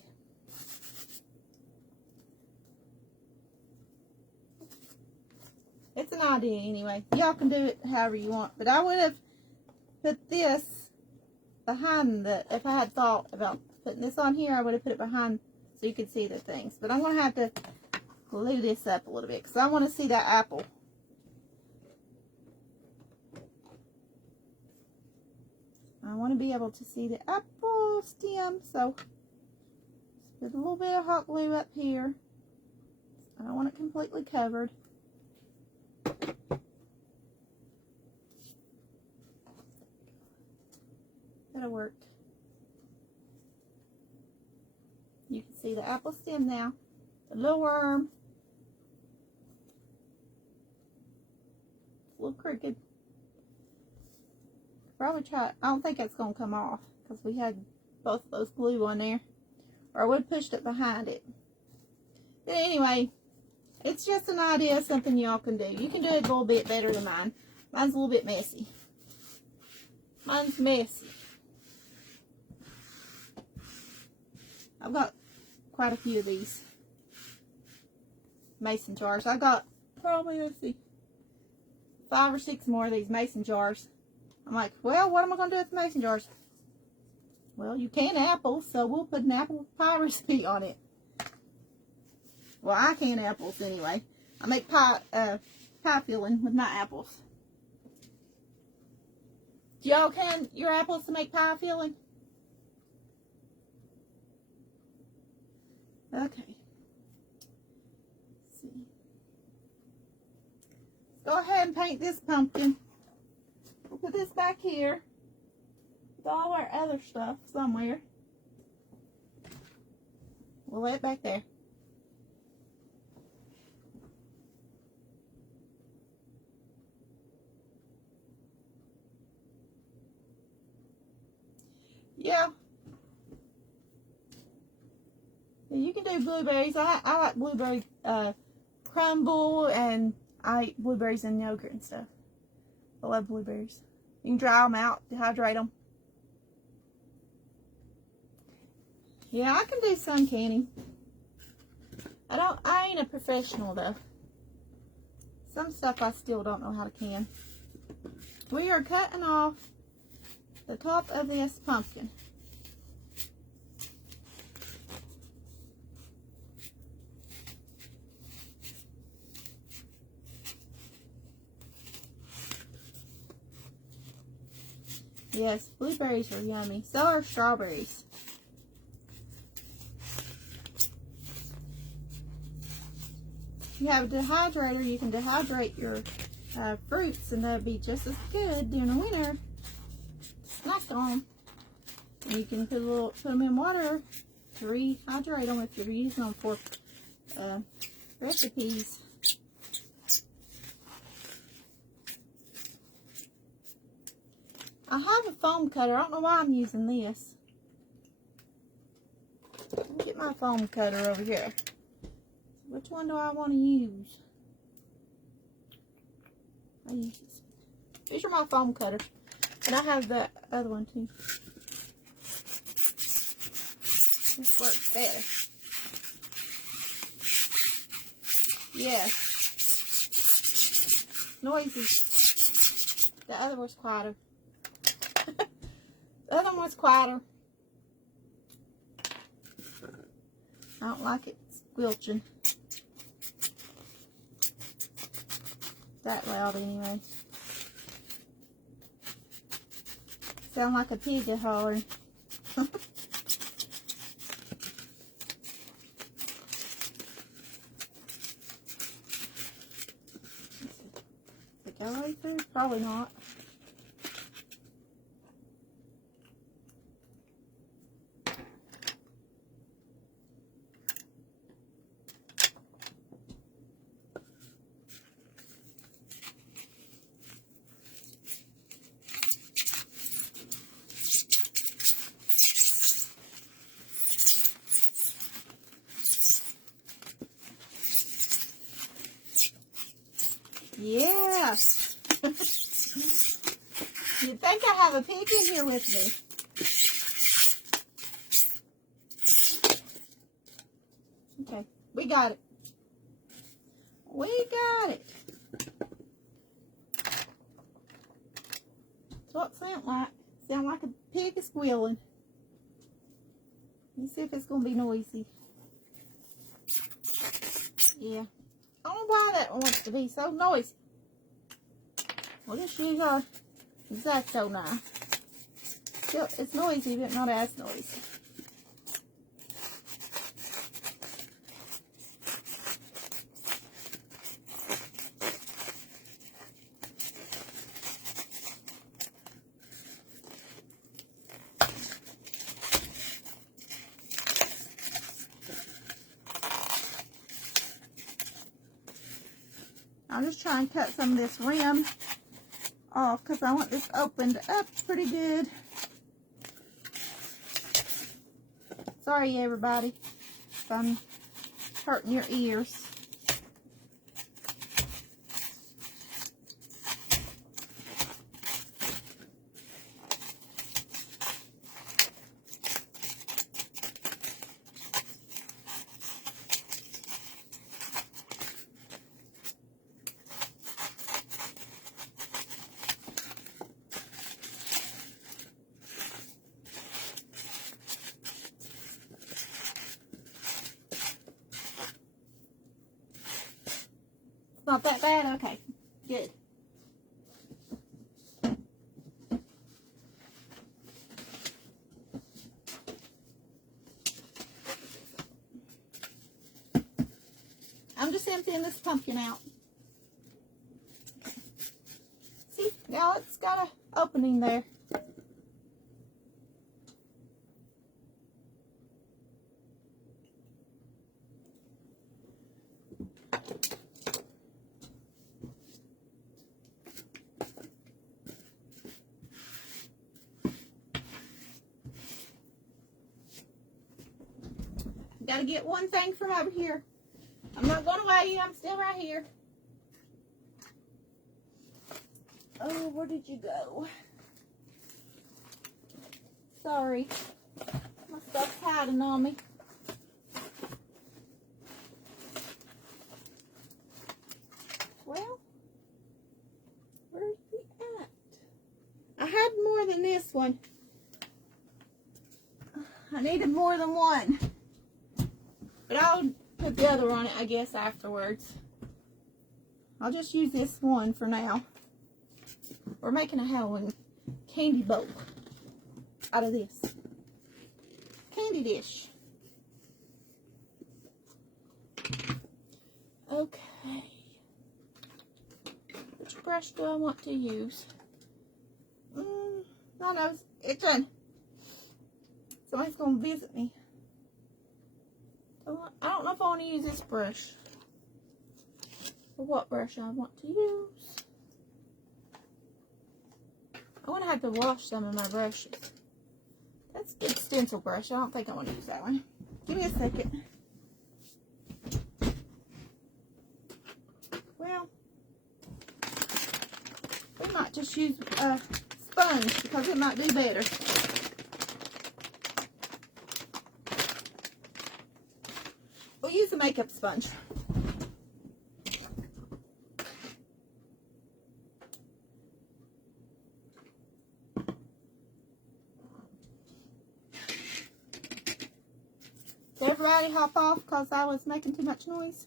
It's an idea anyway. Y'all can do it however you want. But I would have put this behind the, if I had thought about putting this on here, I would have put it behind so you could see the things. But I'm going to have to glue this up a little bit because I want to see that apple. I want to be able to see the apple stem, so just put a little bit of hot glue up here. I don't want it completely covered. That'll work. You can see the apple stem now. The little worm. It's a little crooked. Probably try. I don't think it's going to come off because we had both of those glue on there. Or I would have pushed it behind it. But anyway, it's just an idea of something y'all can do. You can do it a little bit better than mine. Mine's a little bit messy. Mine's messy. I've got quite a few of these mason jars. I got probably, let's see, 5 or 6 more of these mason jars. I'm like, well, what am I going to do with the mason jars? Well, you can apples, so we'll put an apple pie recipe on it. Well, I can apples anyway. I make pie filling with my apples. Do y'all can your apples to make pie filling? Okay. Let's see. Go ahead and paint this pumpkin. We'll put this back here with all our other stuff somewhere. We'll lay it back there. Yeah. You can do blueberries. I like blueberry crumble, and I eat blueberries in yogurt and stuff. I love blueberries. You can dry them out, dehydrate them. Yeah, I can do sun canning. I ain't a professional though. Some stuff I still don't know how to can. We are cutting off the top of this pumpkin. Yes, blueberries are yummy. So are strawberries. If you have a dehydrator, you can dehydrate your fruits, and they'll be just as good during the winter. Snack on them. And you can put them in water to rehydrate them if you're using them for recipes. I have a foam cutter. I don't know why I'm using this. Let me get my foam cutter over here. Which one do I want to use? I use this. These are my foam cutters. And I have the other one too. This works better. Yes. Noisy. The other was quieter. The other one was quieter. I don't like it squelching that loud anyway. Sound like a pig hollering. Did it go right through? Probably not. Yes. You'd think I have a pig in here with me. Okay, we got it. We got it. That's what it sounds like. Sound like a pig is squealing. Let's see if it's going to be noisy. Yeah. I don't know why that one wants to be so noisy. We'll just use our X-Acto knife. Still, it's noisy, but not as noisy. I'll just try and cut some of this rim off because I want this opened up pretty good. Sorry, everybody, if I'm hurting your ears. Not that bad? Okay, good. I'm just emptying this pumpkin out. See, now it's got an opening there. Gotta get one thing from over here. I'm not going away. I'm still right here. Oh, where did you go? Sorry. My stuff's hiding on me. Well, where's he at? I had more than this one. I needed more than one. But I'll put the other on it, I guess, afterwards. I'll just use this one for now. We're making a Halloween candy bowl out of this. Candy dish. Okay. Which brush do I want to use? No, it's done. Somebody's going to visit me. I don't know if I want to use this brush. Or what brush I want to use. I'm going to have to wash some of my brushes. That's a good stencil brush. I don't think I want to use that one. Give me a second. Well, we might just use a sponge because it might do better. We'll use a makeup sponge. Did everybody hop off because I was making too much noise?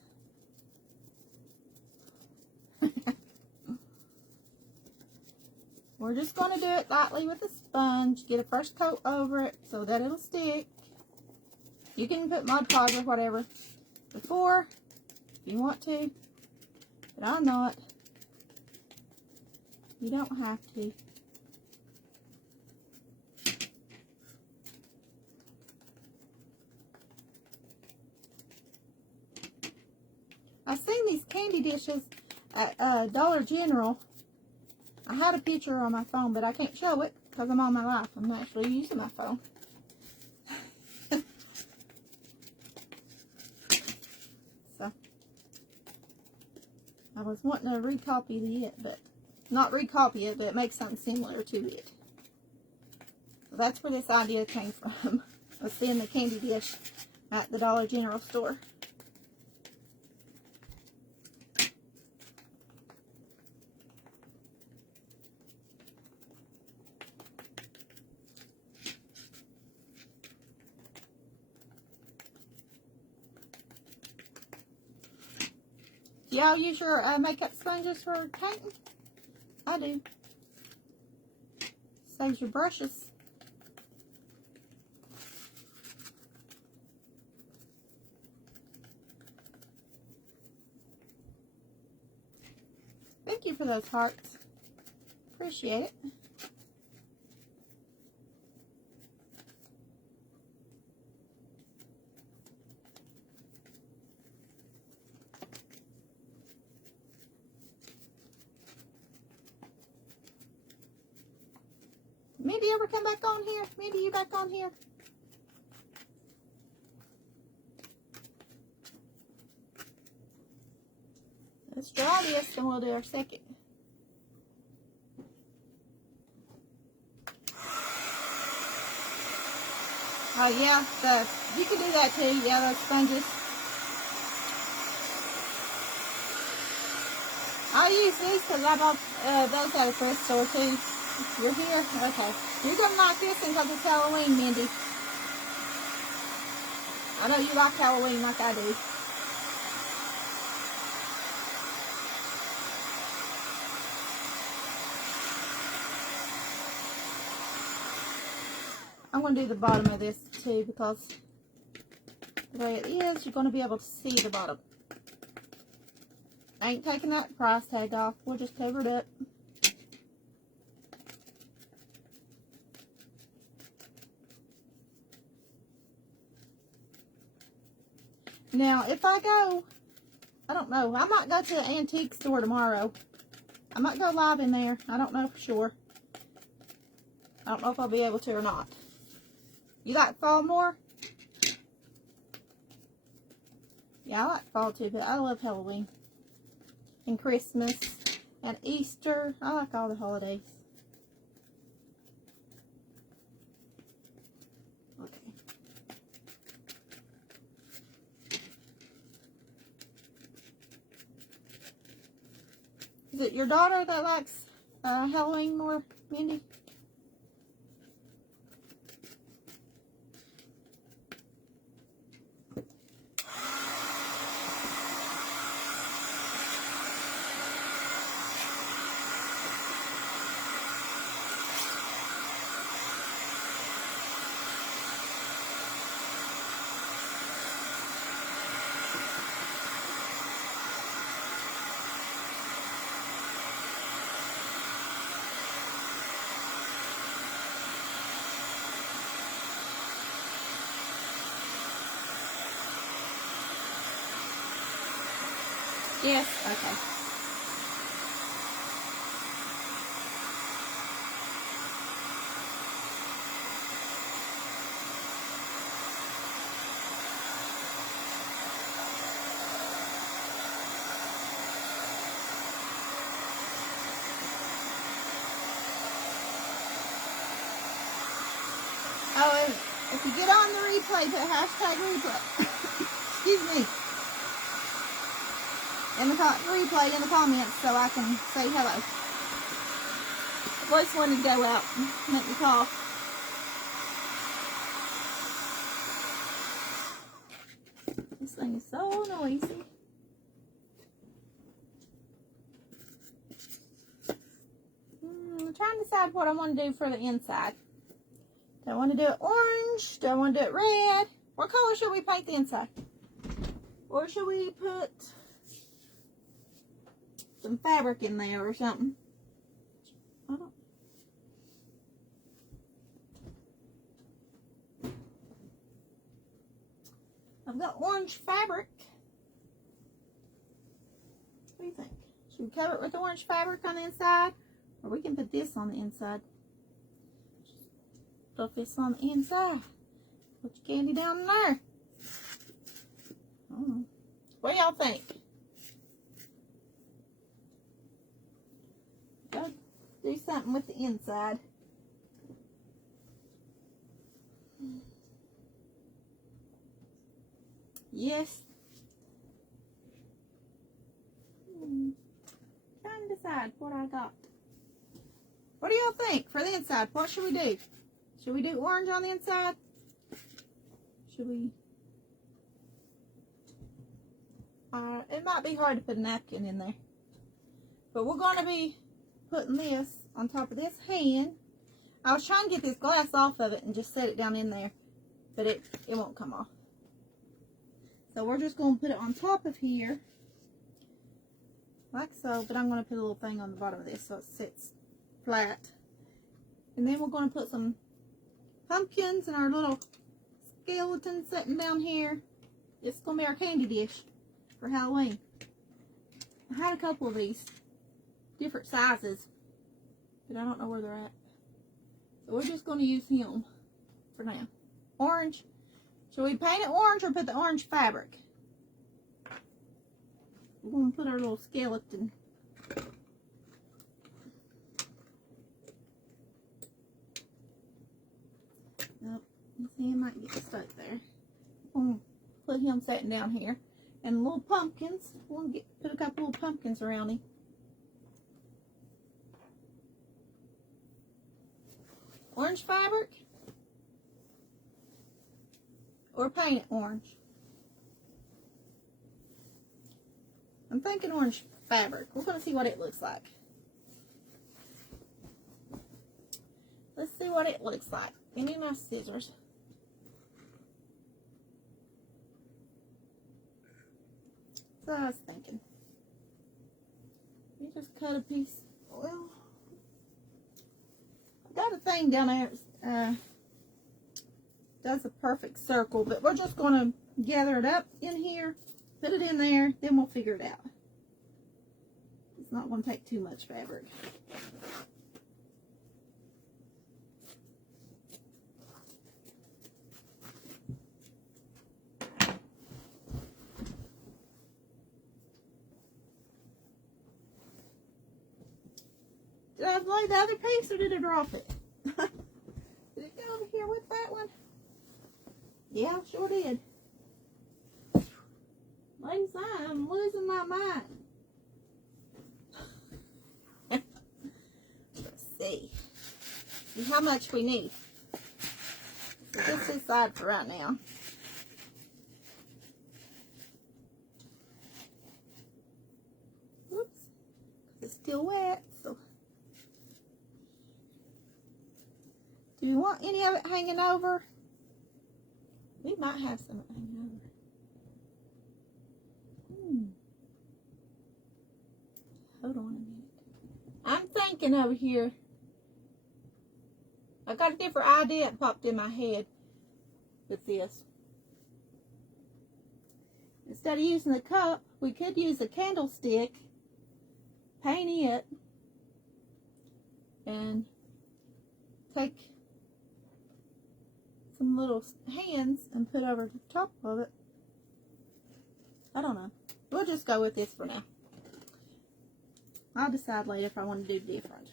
We're just going to do it lightly with a sponge. Get a first coat over it so that it'll stick. You can put Mod Podge or whatever before if you want to, but I'm not. You don't have to. I've seen these candy dishes at Dollar General. I had a picture on my phone, but I can't show it because I'm on my life. I'm actually using my phone. So, I was wanting to recopy it, but not recopy it, but make something similar to it. So that's where this idea came from. I was seeing the candy dish at the Dollar General store. Y'all use your makeup sponges for painting? I do. Saves your brushes. Thank you for those hearts. Appreciate it. Maybe ever come back on here? Maybe you back on here? Let's draw this and we'll do our second. Oh yeah, you can do that too. Yeah, those sponges. I use these because I bought those at a thrift store too. You're here? Okay. You're going to like this one because it's Halloween, Mindy. I know you like Halloween like I do. I'm going to do the bottom of this too because the way it is, you're going to be able to see the bottom. I ain't taking that price tag off. We'll just cover it up. Now, if I go, I don't know. I might go to the antique store tomorrow. I might go live in there. I don't know for sure. I don't know if I'll be able to or not. You like fall more? Yeah, I like fall too, but I love Halloween. And Christmas. And Easter. I like all the holidays. Okay. Is it your daughter that likes Halloween more, Mindy? Yes, okay. if you get on the replay, put hashtag replay. Excuse me. In the replay in the comments so I can say hello. Voice wanted to go out and make me cough. This thing is so noisy. I'm trying to decide what I want to do for the inside. Do I want to do it orange? Do I want to do it red? What color should we paint the inside? Or should we put some fabric in there or something? I don't. I've got orange fabric. What do you think? Should we cover it with orange fabric on the inside? Or we can put this on the inside. Put this on the inside. Put your candy down in there. I don't know. What do y'all think? Go do something with the inside. Yes. Trying to decide what I got. What do y'all think for the inside? What should we do? Should we do orange on the inside? Should we? It might be hard to put a napkin in there. But we're going to be putting this on top of this hand. I was trying to get this glass off of it and just set it down in there. But it won't come off. So we're just going to put it on top of here. Like so. But I'm going to put a little thing on the bottom of this so it sits flat. And then we're going to put some pumpkins and our little skeleton sitting down here. It's going to be our candy dish for Halloween. I had a couple of these different sizes, but I don't know where they're at. So we're just going to use him for now. Orange. Should we paint it orange or put the orange fabric? We're going to put our little skeleton. Nope, his hand might get stuck there. We're going to put him sitting down here. And little pumpkins. We're going to put a couple little pumpkins around him. Orange fabric or paint it orange? I'm thinking orange fabric. We're going to see what it looks like. Let's see what it looks like. Give me my scissors. So I was thinking. You just cut a piece. Well, I got a thing down there. Does a perfect circle, but we're just going to gather it up in here, put it in there, then we'll figure it out. It's not going to take too much fabric. Did I lay the other piece or did I drop it? Did it go over here with that one? Yeah, sure did. Ladies, I am losing my mind. Let's see. See how much we need. So just this side for right now. Oops. It's still wet, so. Do you want any of it hanging over? We might have some hanging over. Hold on a minute. I'm thinking over here. I got a different idea that popped in my head with this. Instead of using the cup, we could use a candlestick, paint it, and take some little hands and put over the top of it. I don't know. We'll just go with this for now. I'll decide later if I want to do different.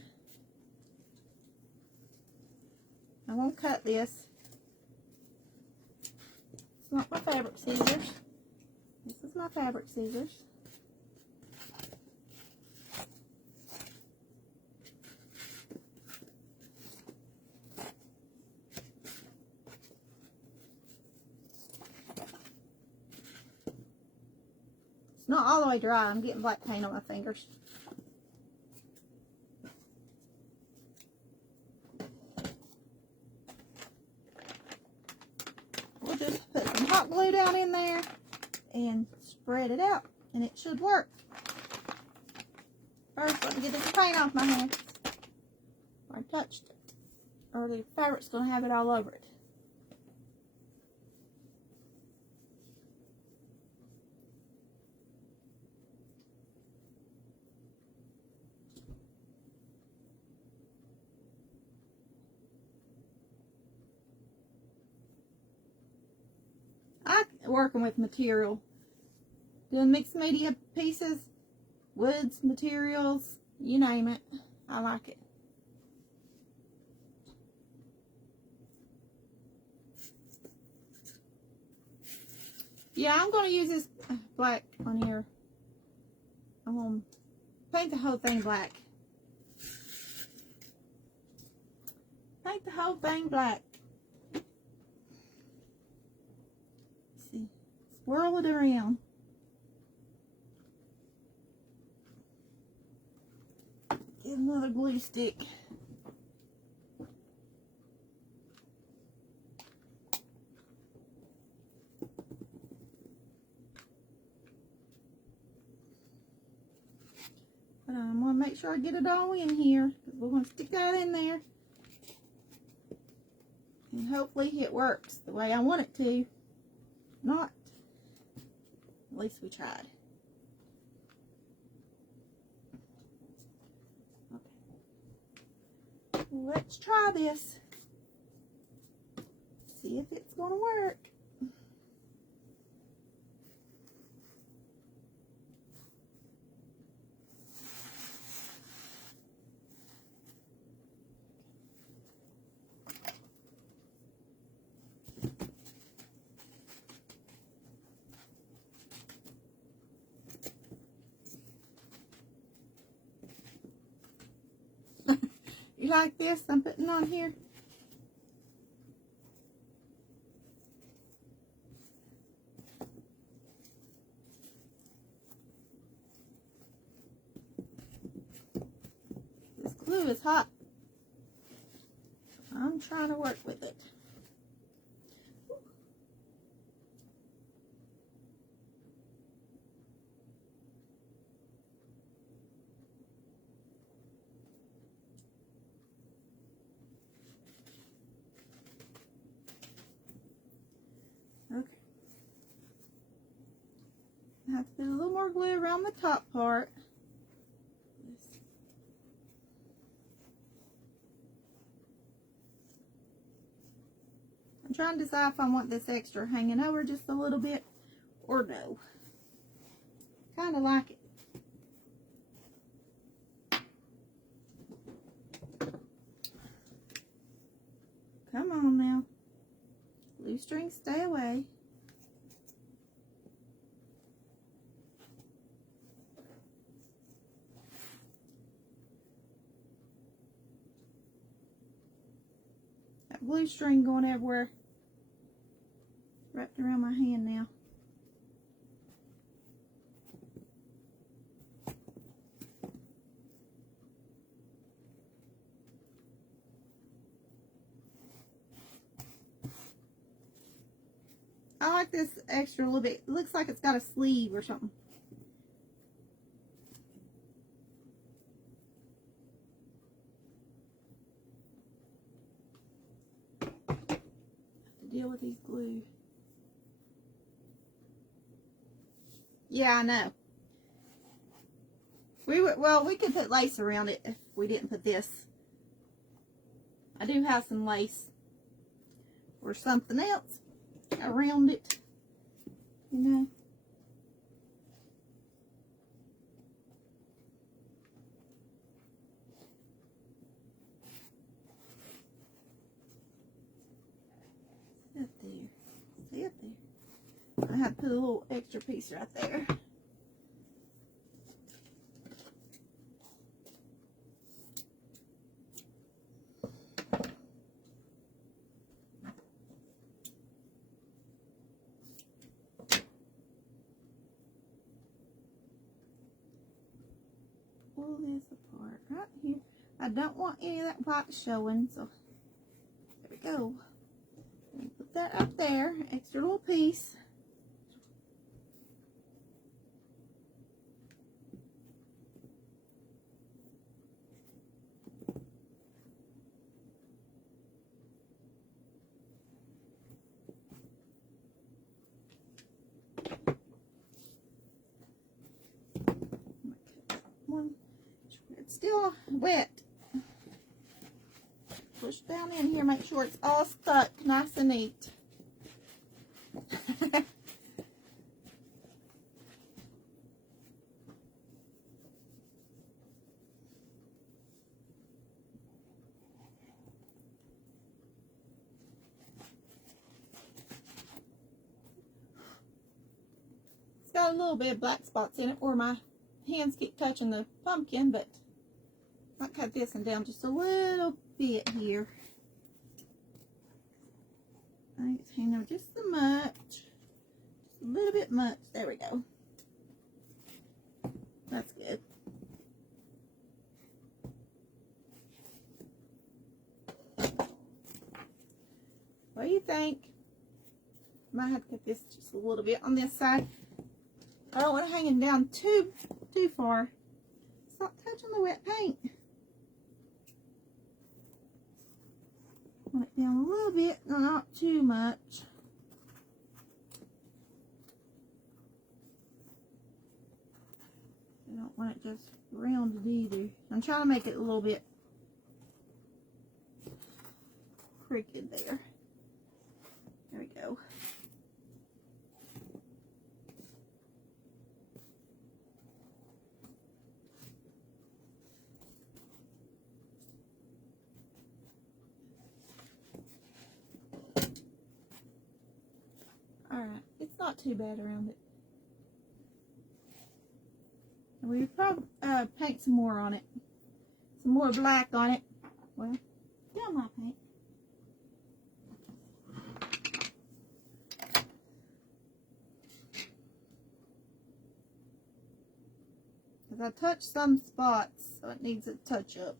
I won't cut this. It's not my fabric scissors. This is my fabric scissors. It's not all the way dry. I'm getting black paint on my fingers. We'll just put some hot glue down in there and spread it out, and it should work. First, let me get this paint off my hand. I touched it, or the fabric's going to have it all over it. Working with material, doing mixed media pieces, woods, materials, you name it. I like it. Yeah, I'm going to use this black on here. I'm going to paint the whole thing black. Paint the whole thing black. Swirl it around. Get another glue stick. But I'm going to make sure I get it all in here, because we're going to stick that in there. And hopefully it works the way I want it to. Not. At least we tried. Okay. Let's try this. See if it's going to work. You like this I'm putting on here? This glue is hot. I'm trying to work with it. Okay. I have to put a little more glue around the top part. I'm trying to decide if I want this extra hanging over just a little bit or no. Kind of like it. Come on now. Glue string, stay away. That glue string going everywhere. Wrapped around my hand now. I like this extra a little bit. It looks like it's got a sleeve or something. Have to deal with these glue. Yeah, I know. We could put lace around it if we didn't put this. I do have some lace or something else around it, you know. See up there. See up there. I had to put a little extra piece right there. Pull this apart right here. I don't want any of that white showing, so there we go. Put that up there, extra little piece. One, it's still wet. Push down in here, make sure it's all stuck nice and neat. It's got a little bit of black spots in it where my hands keep touching the pumpkin, but I'll cut this one down just a little bit here. Just so much. Just a little bit much. There we go. That's good. What do you think? Might have to cut this just a little bit on this side. I don't want it hanging down too far. Stop touching the wet paint. Want it down a little bit, not too much. I don't want it just rounded either. I'm trying to make it a little bit crooked there. There we go. Alright, it's not too bad around it. And we probably paint some more on it. Some more black on it. Well, down my paint. Because I touched some spots, so it needs a touch up.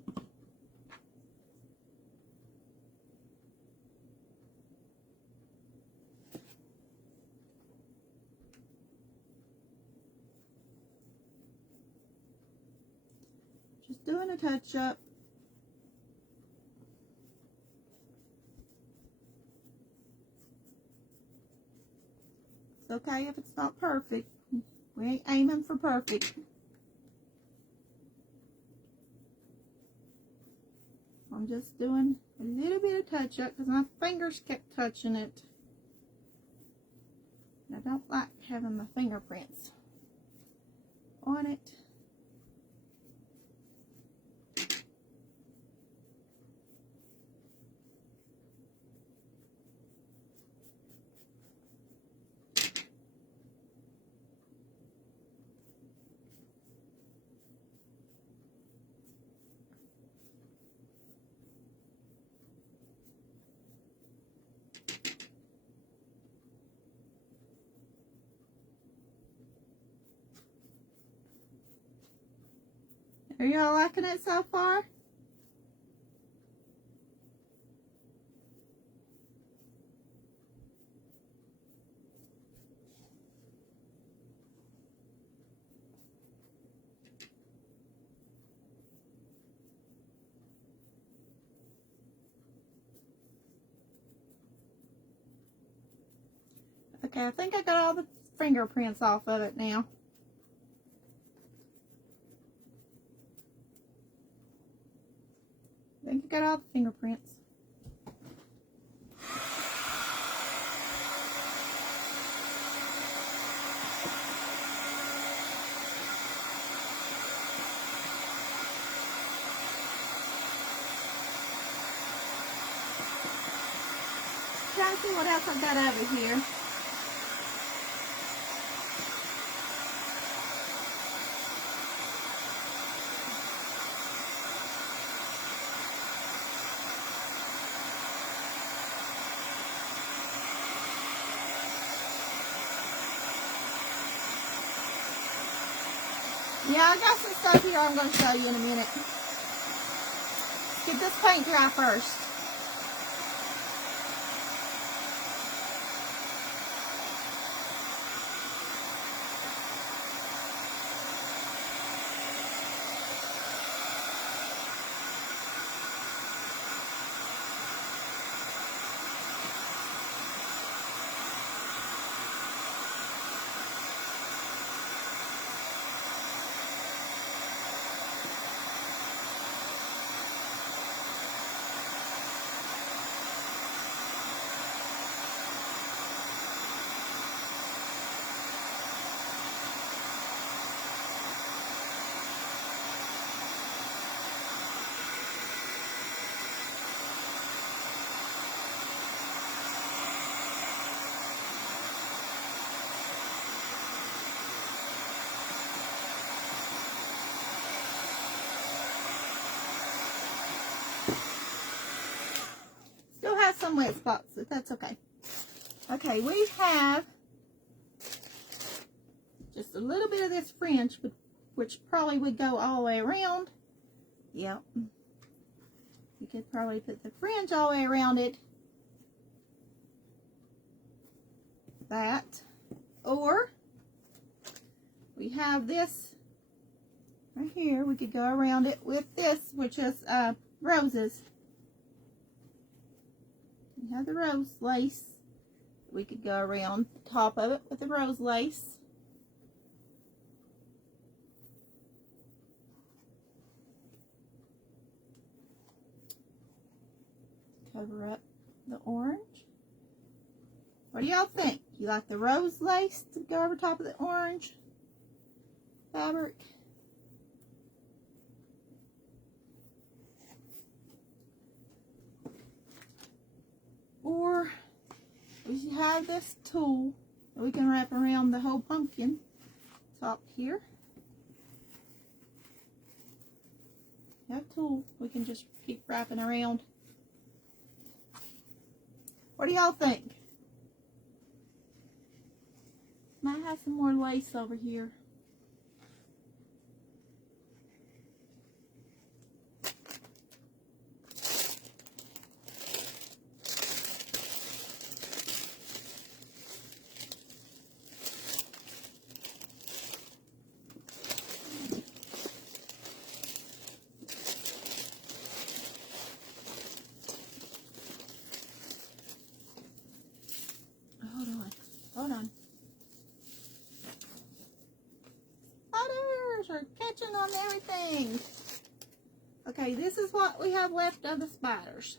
Just doing a touch up. It's okay if it's not perfect. We ain't aiming for perfect. I'm just doing a little bit of touch up because my fingers kept touching it. I don't like having my fingerprints on it. Are y'all liking it so far? Okay, I think I got all the fingerprints off of it now. I think I got all the fingerprints. Trying to see what else I've got over here. Yeah, I got some stuff here I'm going to show you in a minute. Let's get this paint dry first. Still have some wet spots, but that's okay. Okay, we have just a little bit of this fringe, which probably would go all the way around. Yep. You could probably put the fringe all the way around it. That. Or we have this right here. We could go around it with this, which is roses. We have the rose lace. We could go around the top of it with the rose lace. Cover up the orange. What do y'all think? You like the rose lace to go over top of the orange fabric? Or we have this tool that we can wrap around the whole pumpkin top here. That tool we can just keep wrapping around. What do y'all think? Might have some more lace over here. Hold on. Spiders are catching on everything. Okay, this is what we have left of the spiders.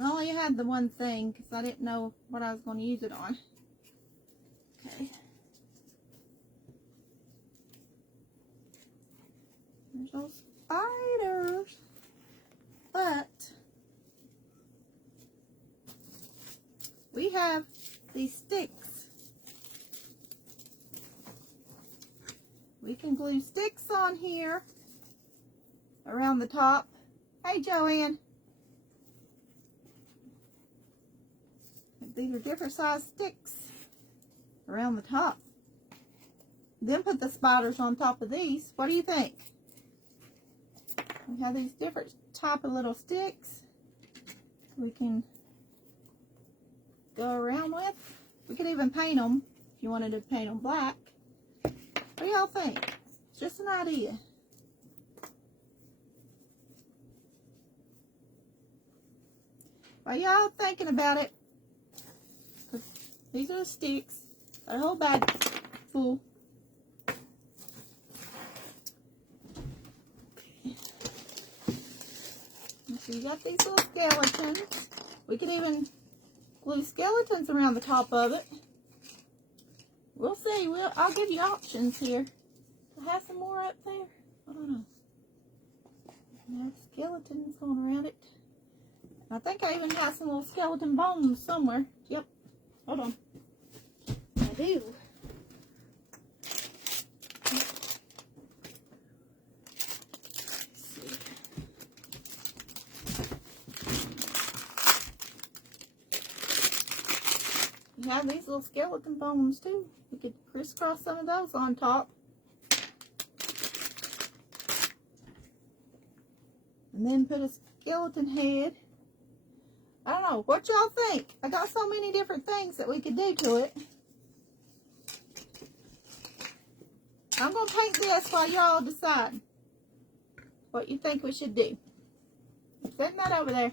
I only had the one thing because I didn't know what I was going to use it on. Okay. There's those spiders. But we have these sticks. We can glue sticks on here around the top. Hey, Joanne. These are different size sticks around the top. Then put the spiders on top of these. What do you think? We have these different type of little sticks we can go around with. We could even paint them if you wanted to paint them black. What do y'all think? It's just an idea. While y'all thinking about it, these are the sticks. Got a whole bag full. So you got these little skeletons. We can even glue skeletons around the top of it. We'll see. I'll give you options here. I have some more up there. I don't know. I have skeletons going around it. I think I even have some little skeleton bones somewhere. Yep. Hold on. I do. We have these little skeleton bones too. We could crisscross some of those on top. And then put a skeleton head. I don't know. What y'all think? I got so many different things that we could do to it. I'm going to paint this while y'all decide what you think we should do. Setting that over there.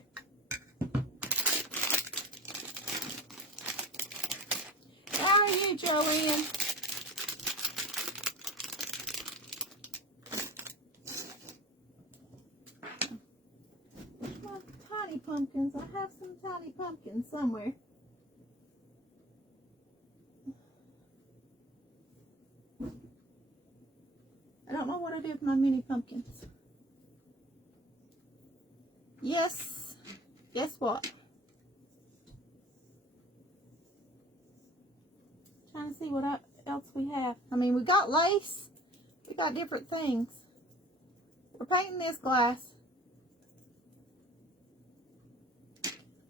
How are you, Joanne? Well, tiny pumpkins. I have some tiny pumpkins somewhere. I don't know what I did with my mini pumpkins. Yes. Guess what? Trying to see what else we have. I mean, we got lace. We got different things. We're painting this glass.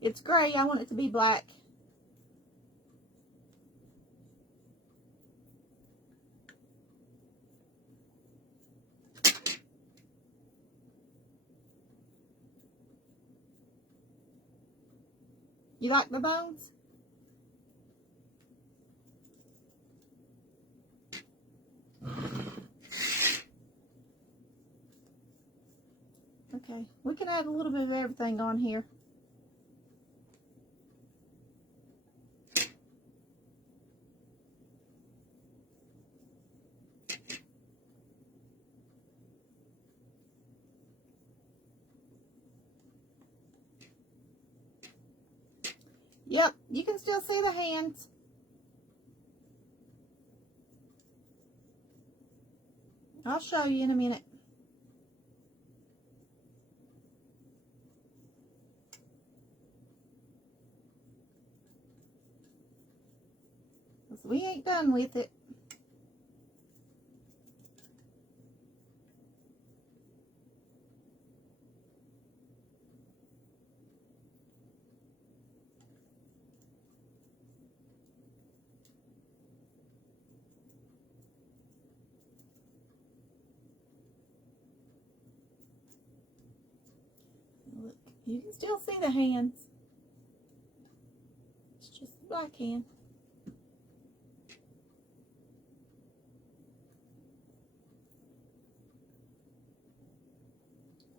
It's gray. I want it to be black. You like the bones? Okay, we can add a little bit of everything on here. Yep, you can still see the hands. I'll show you in a minute. We ain't done with it. Look, you can still see the hands. It's just the black hand.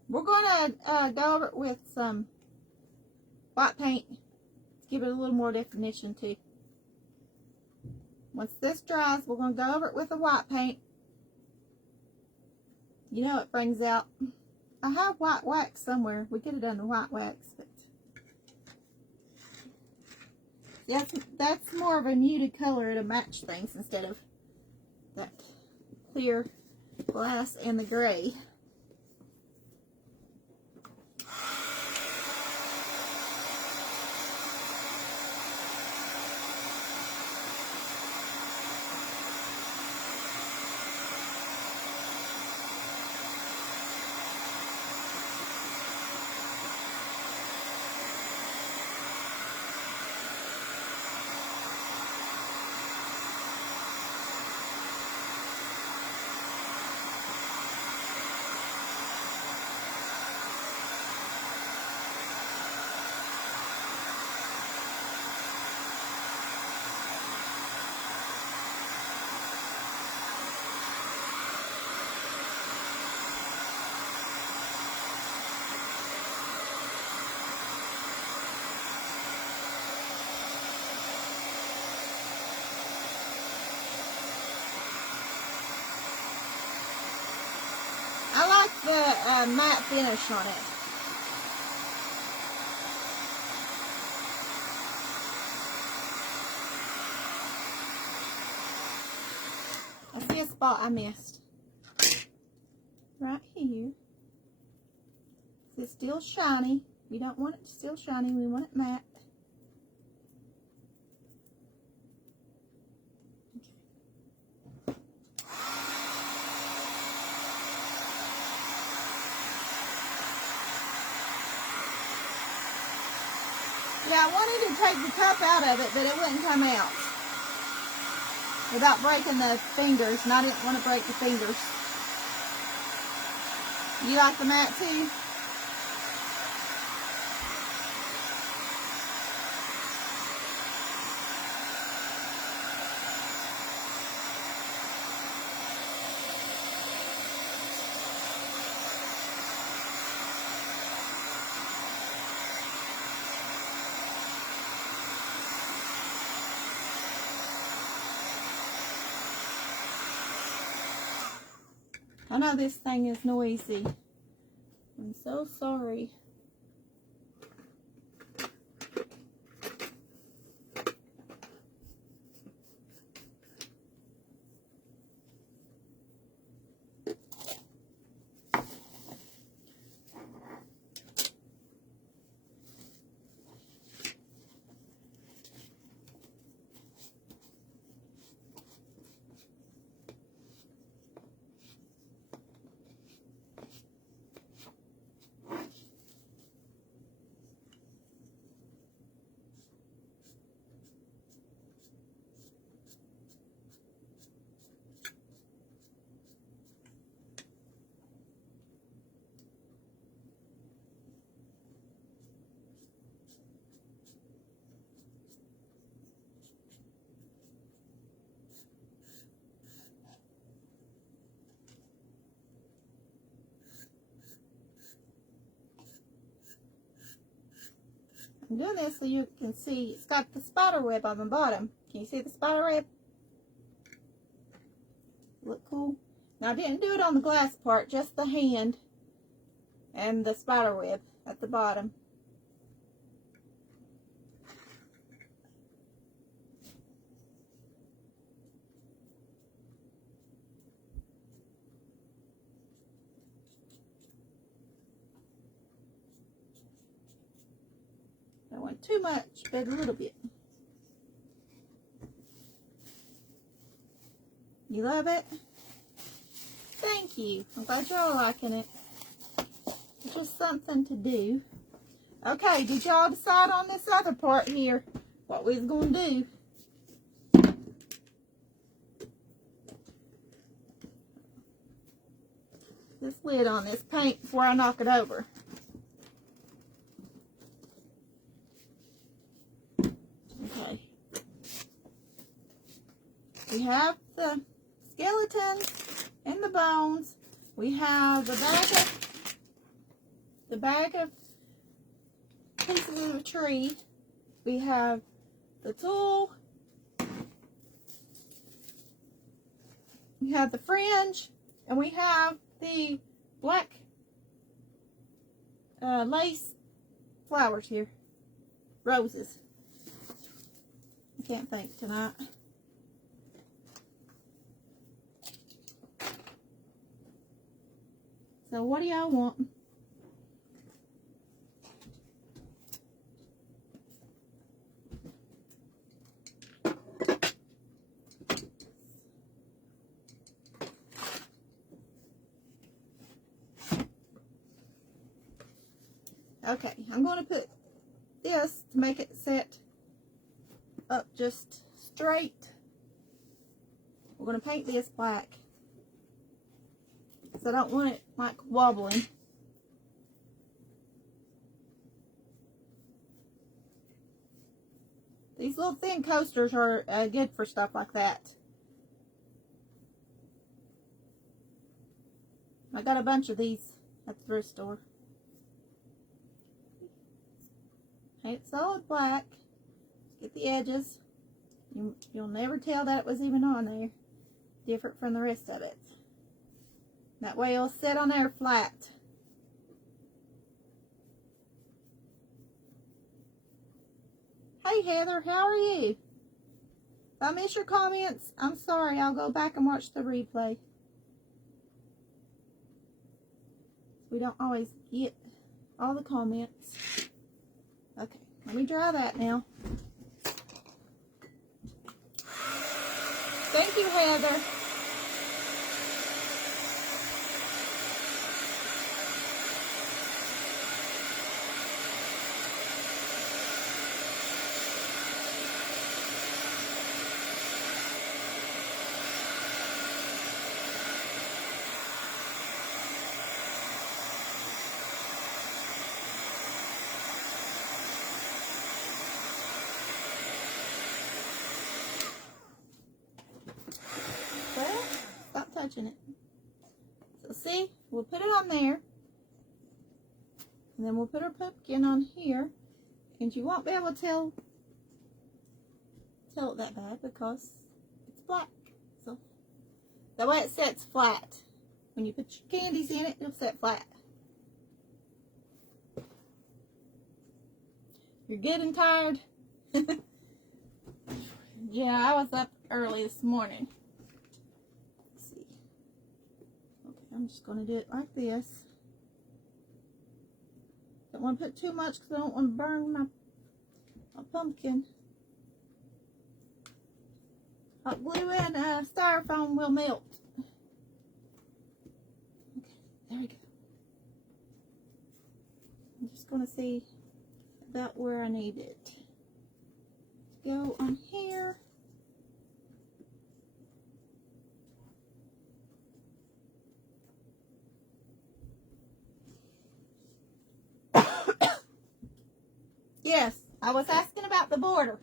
We're going to go over it with some white paint to give it a little more definition too. Once this dries, we're going to go over it with the white paint. You know it brings out. I have white wax somewhere. We could have done the white wax, but that's more of a muted color to match things instead of that clear glass and the gray. I like the matte finish on it. I see a spot I missed. Right here. It's still shiny. We don't want it still shiny. We want it matte. Yeah, I wanted to take the cup out of it, but it wouldn't come out without breaking the fingers, and I didn't want to break the fingers. You like the mat too? I know this thing is noisy. I'm so sorry. I'm doing this so you can see it's got the spider web on the bottom. Can you see the spider web? Look cool. Now I didn't do it on the glass part, just the hand and the spider web at the bottom. Don't want too much, but a little bit. You love it? Thank you. I'm glad y'all liking it. It's just something to do. Okay, did y'all decide on this other part here? What we was going to do? This lid on this paint before I knock it over. Okay. We have the skeletons and the bones. We have the bag of pieces of a tree. We have the tool. We have the fringe, and we have the black lace flowers here. Roses. I can't think tonight. So what do y'all want? Okay, I'm going to put this to make it set up just straight. We're going to paint this black. So I don't want it like wobbling. These little thin coasters are good for stuff like that. I got a bunch of these at the thrift store. Paint solid black. Get the edges. You'll never tell that it was even on there. Different from the rest of it. That way it'll sit on there flat. Hey Heather, how are you? If I miss your comments, I'm sorry. I'll go back and watch the replay. We don't always get all the comments. Okay, let me dry that now. Thank you, Heather. touching it. So see, we'll put it on there. And then we'll put our pumpkin on here. And you won't be able to tell it that bad because it's black. So that way it sets flat. When you put your candies in it, it'll set flat. You're good and tired? Yeah, I was up early this morning. Let's see. Okay, I'm just going to do it like this. Don't want to put too much because I don't want to burn my pumpkin. Hot glue and styrofoam will melt. Okay, there we go. I'm just going to see about where I need it to go on here. Yes, I was asking about the border.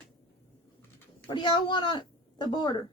What do y'all want on the border?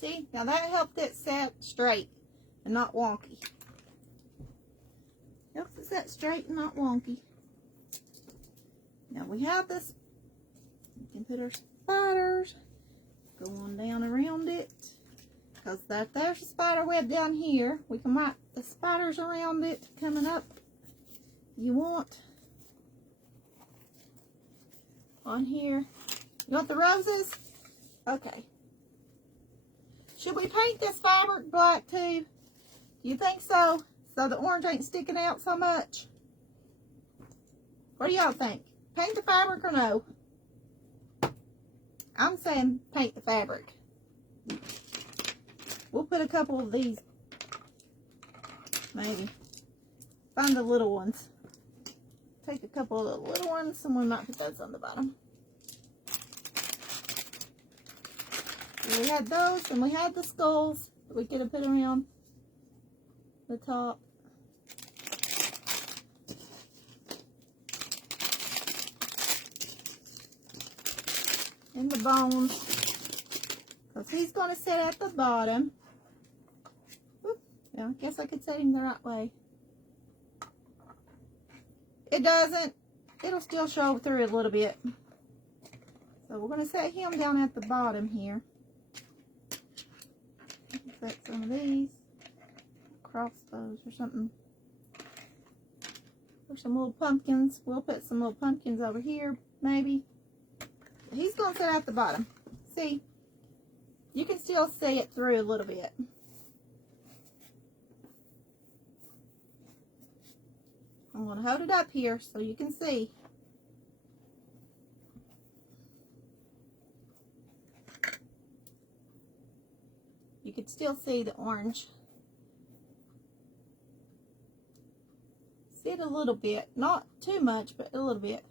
See, now that helped it set straight and not wonky. Helps it set straight and not wonky. Now we have this. We can put our spiders, go on down around it. Because there's a spider web down here. We can mark the spiders around it coming up. You want on here. You want the roses? Okay. Should we paint this fabric black too? Do you think so? So the orange ain't sticking out so much? What do y'all think? Paint the fabric or no? I'm saying paint the fabric. We'll put a couple of these. Maybe. Find the little ones. Take a couple of the little ones and we might put those on the bottom. We had those, and we had the skulls that we could have put around the top. And the bones. Because he's going to sit at the bottom. Whoop. Yeah, I guess I could set him the right way. It doesn't. It'll still show through a little bit. So we're going to set him down at the bottom here. Set some of these, crossbows or something. Or some little pumpkins. We'll put some little pumpkins over here, maybe. He's going to sit at the bottom. See? You can still see it through a little bit. I'm going to hold it up here so you can see. You can still see the orange. See it a little bit. Not too much, but a little bit.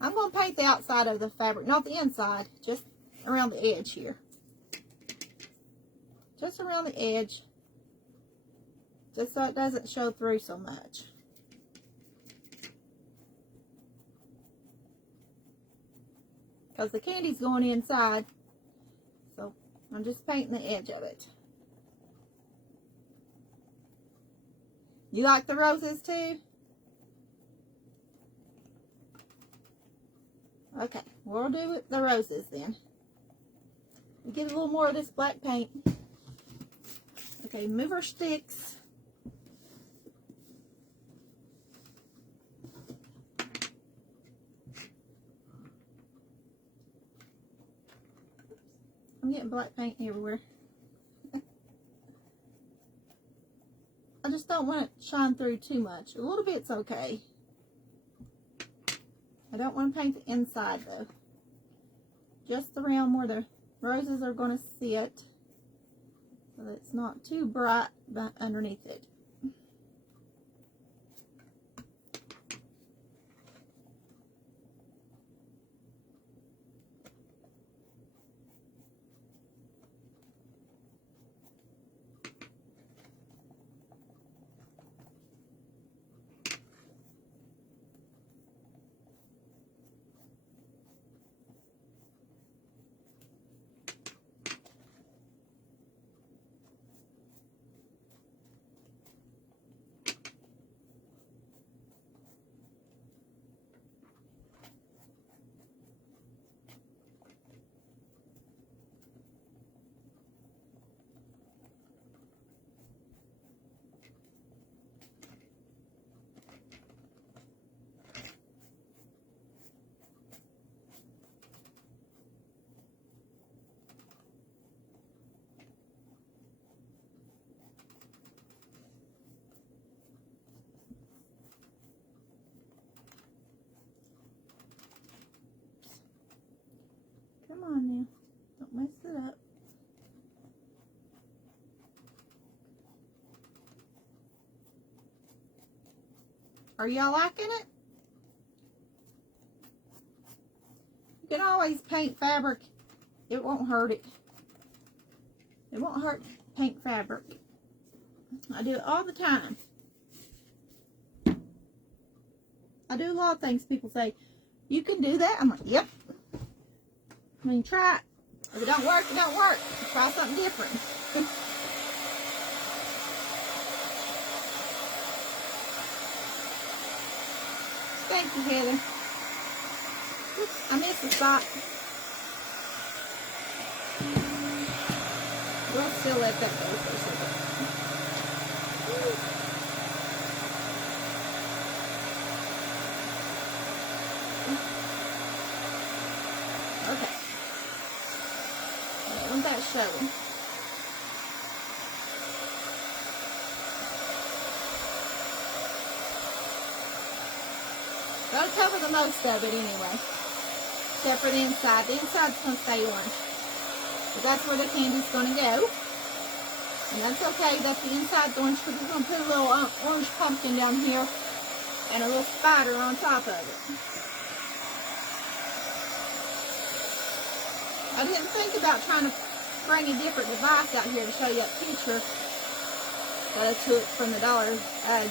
I'm going to paint the outside of the fabric, not the inside, just around the edge here. Just around the edge. Just so it doesn't show through so much. Because the candy's going inside. So I'm just painting the edge of it. You like the roses too? Okay, we'll do the roses then. We get a little more of this black paint. Okay, move our sticks. I'm getting black paint everywhere. I just don't want it to shine through too much. A little bit's okay. I don't want to paint the inside though. Just around where the roses are going to sit, so that it's not too bright underneath it. Come on now, don't mess it up. Are y'all liking it? You can always paint fabric. It won't hurt it. It won't hurt paint fabric. I do it all the time. I do a lot of things. People say, you can do that? I'm like, yep. I mean, try it. If it don't work, it don't work. Try something different. Thank you, Heather. Oops, I missed the spot. We'll still let that go for a second. Okay. I want that showing. That'll cover the most of it anyway. Except for the inside. The inside's going to stay orange. But that's where the candy's going to go. And that's okay that the inside's orange, because we're going to put a little orange pumpkin down here and a little spider on top of it. I didn't think about trying to bring a different device out here to show you that picture that I took from the Dollar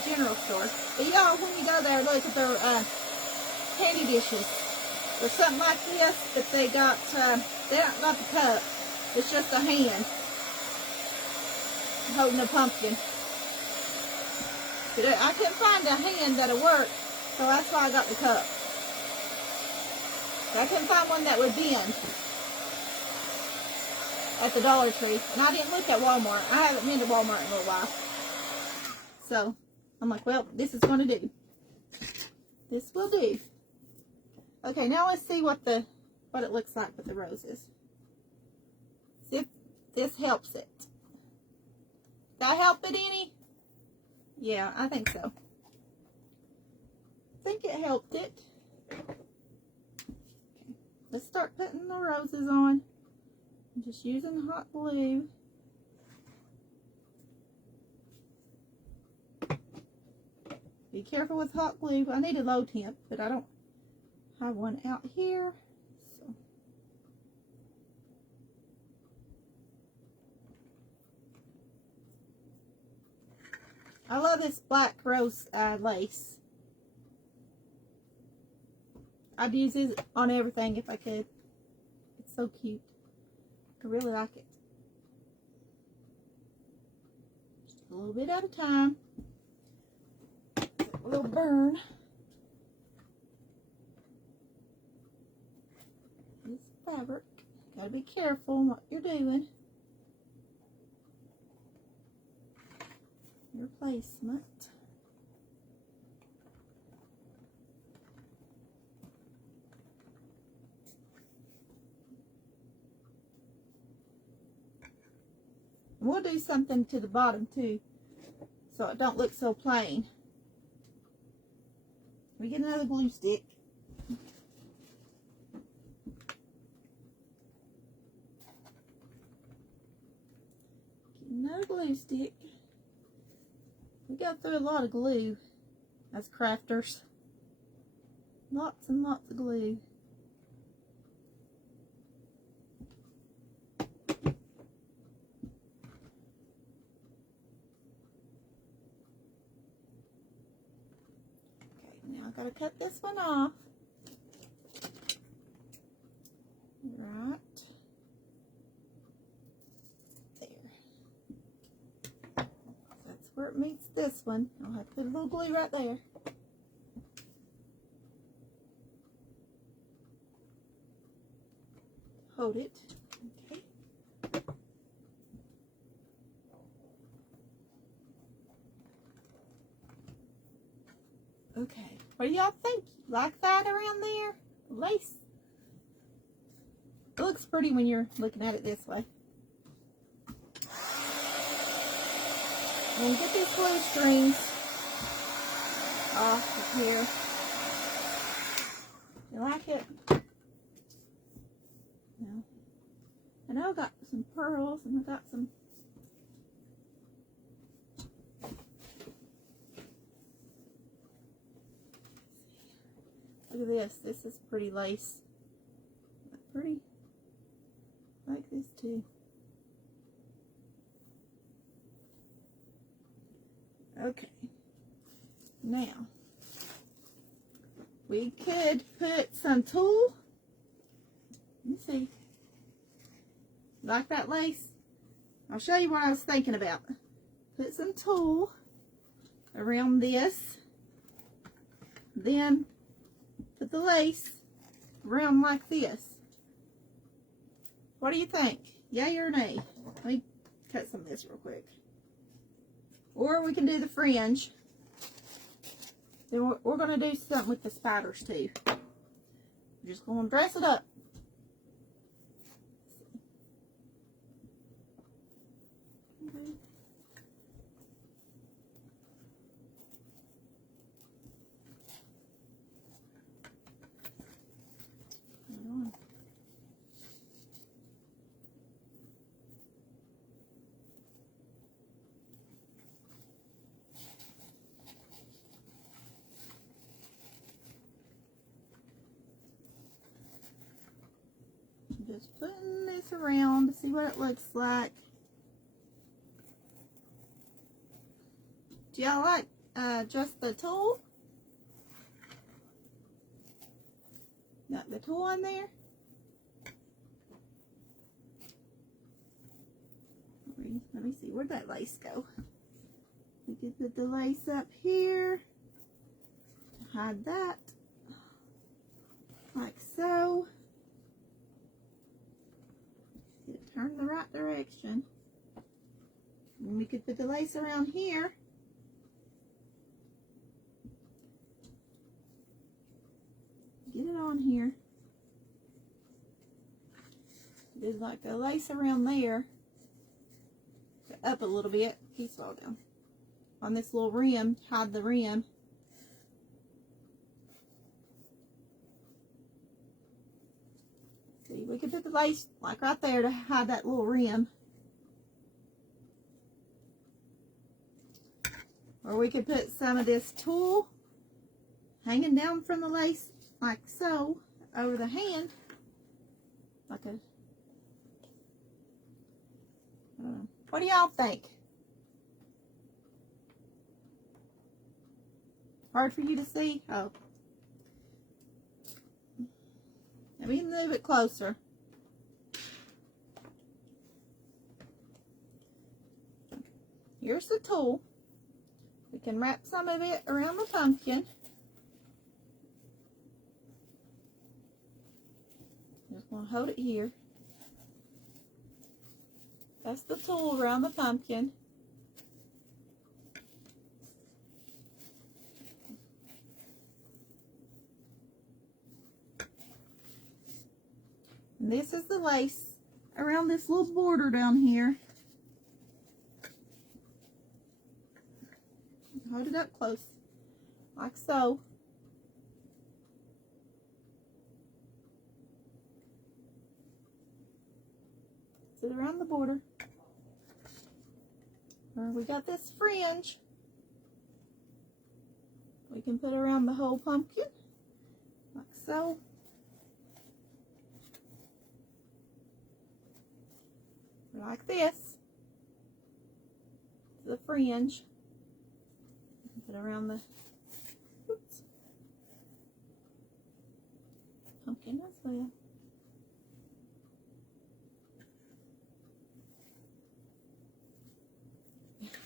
General store. But y'all, when you go there, look at their candy dishes. There's something like this, but they got the cup. It's just a hand holding a pumpkin. But I couldn't find a hand that'll work, so that's why I got the cup. But I couldn't find one that would bend at the Dollar Tree. And I didn't look at Walmart. I haven't been to Walmart in a little while. So, I'm like, well, this is going to do. This will do. Okay, now let's see what it looks like with the roses. See if this helps it. Did I help it any? Yeah, I think so. I think it helped it. Okay. Let's start putting the roses on. I'm just using hot glue. Be careful with hot glue. I need a low temp, but I don't have one out here. So. I love this black rose lace. I'd use it on everything if I could. It's so cute. I really like it. Just a little bit at a time. A little burn. This fabric. Gotta be careful in what you're doing. Your placement. We'll do something to the bottom too, so it don't look so plain. We get another glue stick. No glue stick. We go through a lot of glue as crafters. Lots and lots of glue. Now I've got to cut this one off. Right there. That's where it meets this one. I'll have to put a little glue right there. Hold it. Okay. Okay. What do y'all think? Like that around there? Lace. It looks pretty when you're looking at it this way. And get these glue strings off of here. You like it? No. I know I got some pearls and I got some. Look at this. This is pretty lace. Pretty. I like this too. Okay. Now, we could put some tulle. Let me see. Like that lace? I'll show you what I was thinking about. Put some tulle around this. Then put the lace around like this. What do you think? Yay or nay? Let me cut some of this real quick. Or we can do the fringe. Then we're going to do something with the spiders too. We're just going to dress it up. Just putting this around to see what it looks like. Do y'all like just the tulle? Got the tulle on there. Let me see, where'd that lace go? We could put the lace up here to hide that, like so. Get it turned the right direction. And we could put the lace around here. Get it on here. There's like a lace around there. Up a little bit. Keep slow down. On this little rim, hide the rim. See, we could put the lace like right there to hide that little rim. Or we could put some of this tulle hanging down from the lace like so over the hand. Like a, I don't know. What do y'all think? Hard for you to see? Oh. Let me move it closer. Here's the tulle. We can wrap some of it around the pumpkin. Just want to hold it here. That's the tulle around the pumpkin. And this is the lace around this little border down here. Hold it up close, like so. Sit around the border. We got this fringe we can put around the whole pumpkin, like so. Like this. The fringe. Put around the pumpkin as well.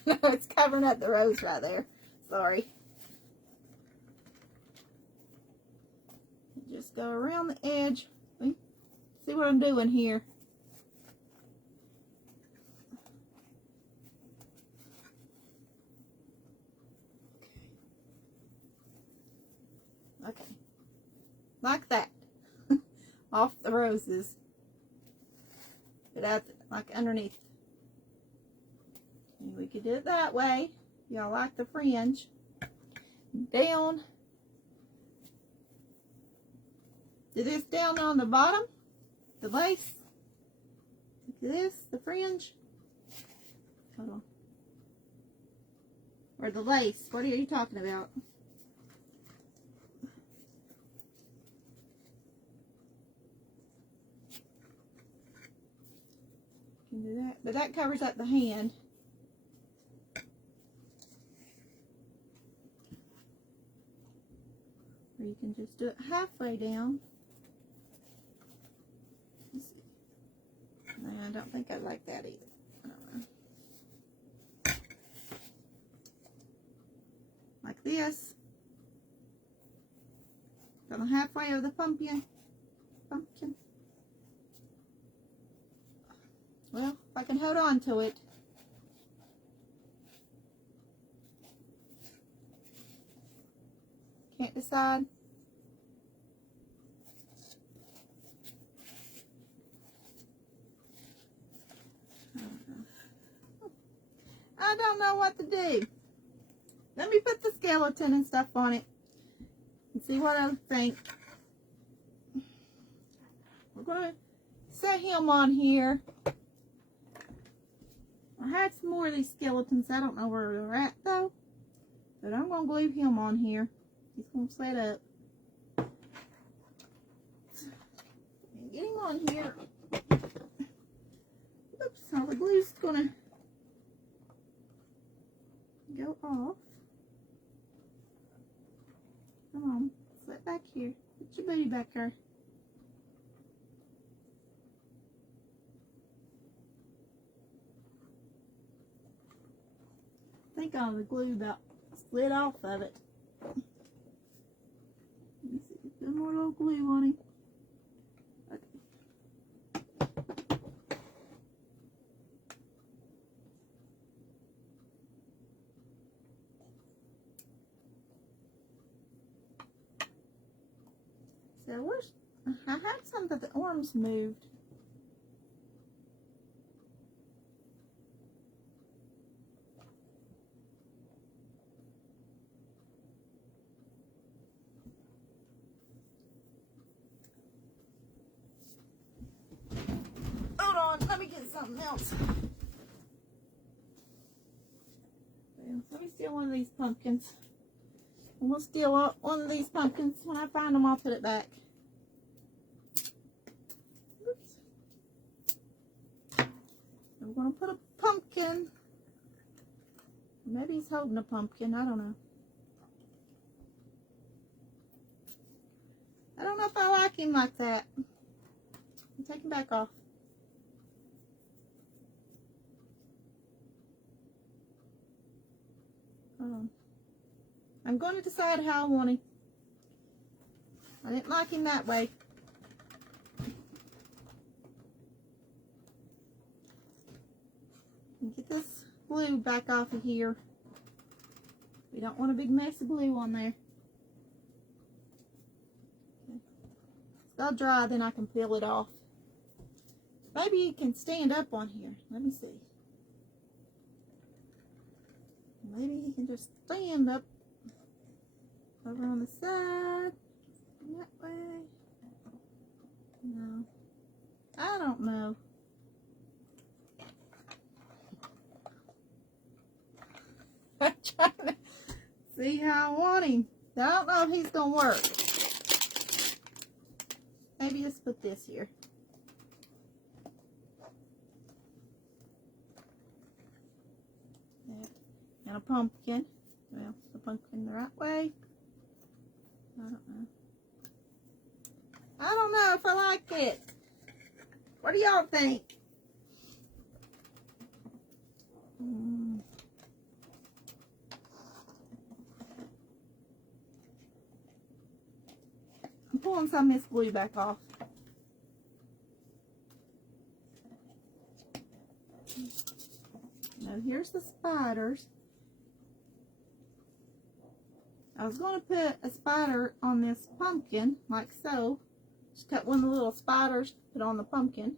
It's covering up the rose right there. Sorry. Just go around the edge. See what I'm doing here. Okay. Like that. Off the roses. But out like underneath. And we could do it that way. Y'all like the fringe. Down. Do this down on the bottom. The lace. Like this. The fringe. Hold on. Or the lace. What are you talking about? You can do that. But that covers up the hand. Or you can just do it halfway down. Let's see. No, I don't think I like that either. I don't know. Like this. Go the halfway of the pumpkin. Well, if I can hold on to it. Can't decide. I don't know what to do. Let me put the skeleton and stuff on it and see what I think. We're going to set him on here. I had some more of these skeletons. I don't know where they're at though. But I'm going to glue him on here. He's going to set up. Get him on here. Oops, all the glue's going to go off. Come on, sit back here. Put your booty back there. I think all the glue about slid off of it. Let me see, put more little glue on him. Okay. So where's, I had some that the arms moved. Hold on, let me get something else. Let me steal one of these pumpkins. And we'll steal one of these pumpkins. When I find them, I'll put it back. Oops. I'm going to put a pumpkin. Maybe he's holding a pumpkin. I don't know. I don't know if I like him like that. I'll take him back off. I'm going to decide how I want him. I didn't like him that way. Get this glue back off of here. We don't want a big mess of glue on there. Okay. It's all dry, then I can peel it off. Maybe you can stand up on here. Let me see. Maybe he can just stand up over on the side. That way. No. I don't know. Trying to see how I want him. I don't know if he's going to work. Maybe let's put this here. And a pumpkin. Well, the pumpkin the right way. I don't know. I don't know if I like it. What do y'all think? I'm pulling some of this glue back off. Now here's the spiders. I was going to put a spider on this pumpkin, like so. Just cut one of the little spiders, put on the pumpkin.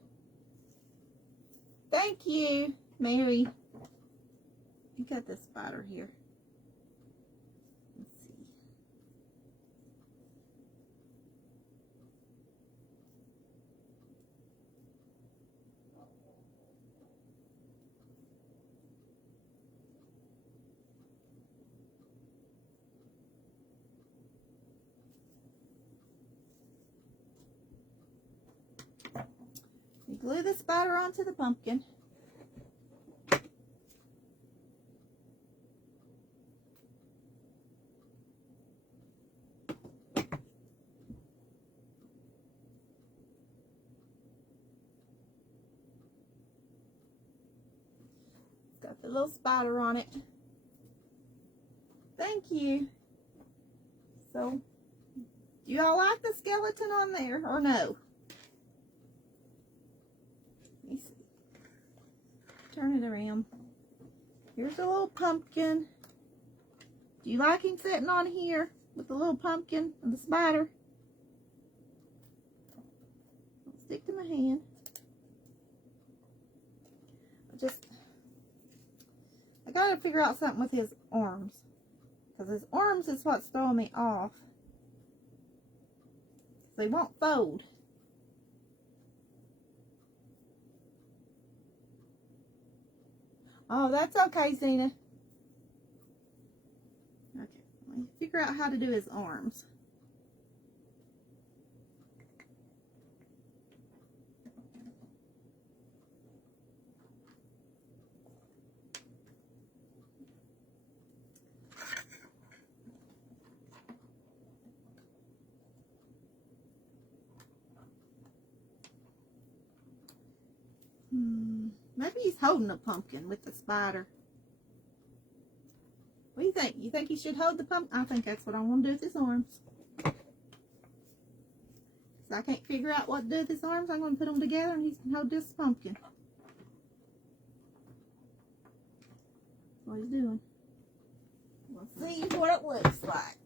Thank you, Mary. You got this spider here. Let's see. You glue the spider onto the pumpkin. Got the little spider on it. Thank you. So, do y'all like the skeleton on there or no? Let me see. Turn it around. Here's a little pumpkin. Do you like him sitting on here with the little pumpkin and the spider? Don't stick to my hand. I gotta figure out something with his arms. Because his arms is what's throwing me off. They won't fold. Oh, that's okay, Zena. Okay, let me figure out how to do his arms. Maybe he's holding a pumpkin with the spider. What do you think? You think he should hold the pumpkin? I think that's what I want to do with his arms. So I can't figure out what to do with his arms. I'm going to put them together and he can hold this pumpkin. That's what he's doing. We'll see what it looks like.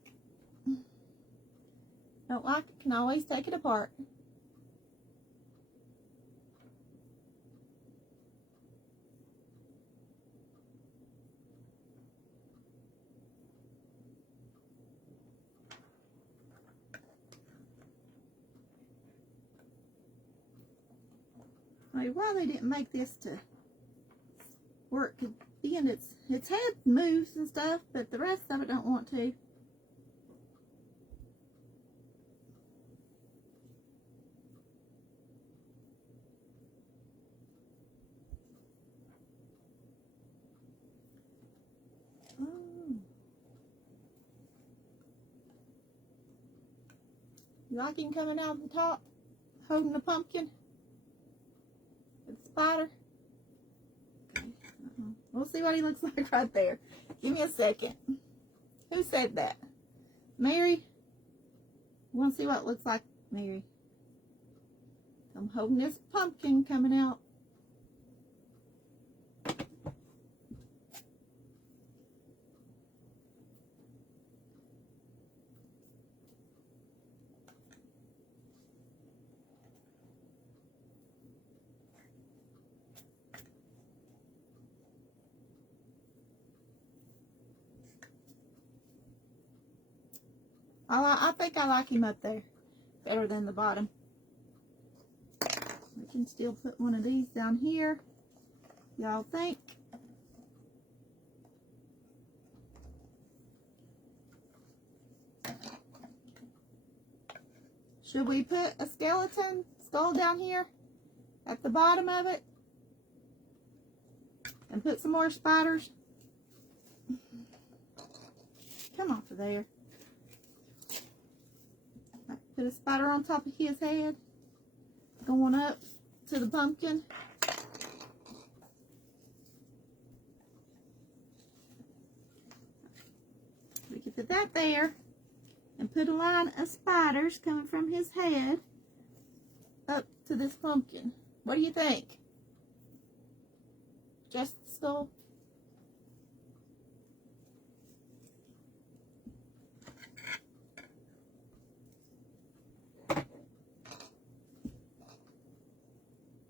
Don't like it, can always take it apart. Why they didn't make this to where it could be in its head moves and stuff, but the rest of it don't want to. You like him coming out of the top, holding the pumpkin? With the spider? Okay. We'll see what he looks like right there. Give me a second. Who said that? Mary? You want to see what it looks like, Mary? I'm holding this pumpkin coming out. I think I like him up there better than the bottom. We can still put one of these down here. Y'all think? Should we put a skeleton skull down here at the bottom of it? And put some more spiders? Come off of there. Put a spider on top of his head. Going up to the pumpkin. We can put that there. And put a line of spiders coming from his head up to this pumpkin. What do you think? Just the skull?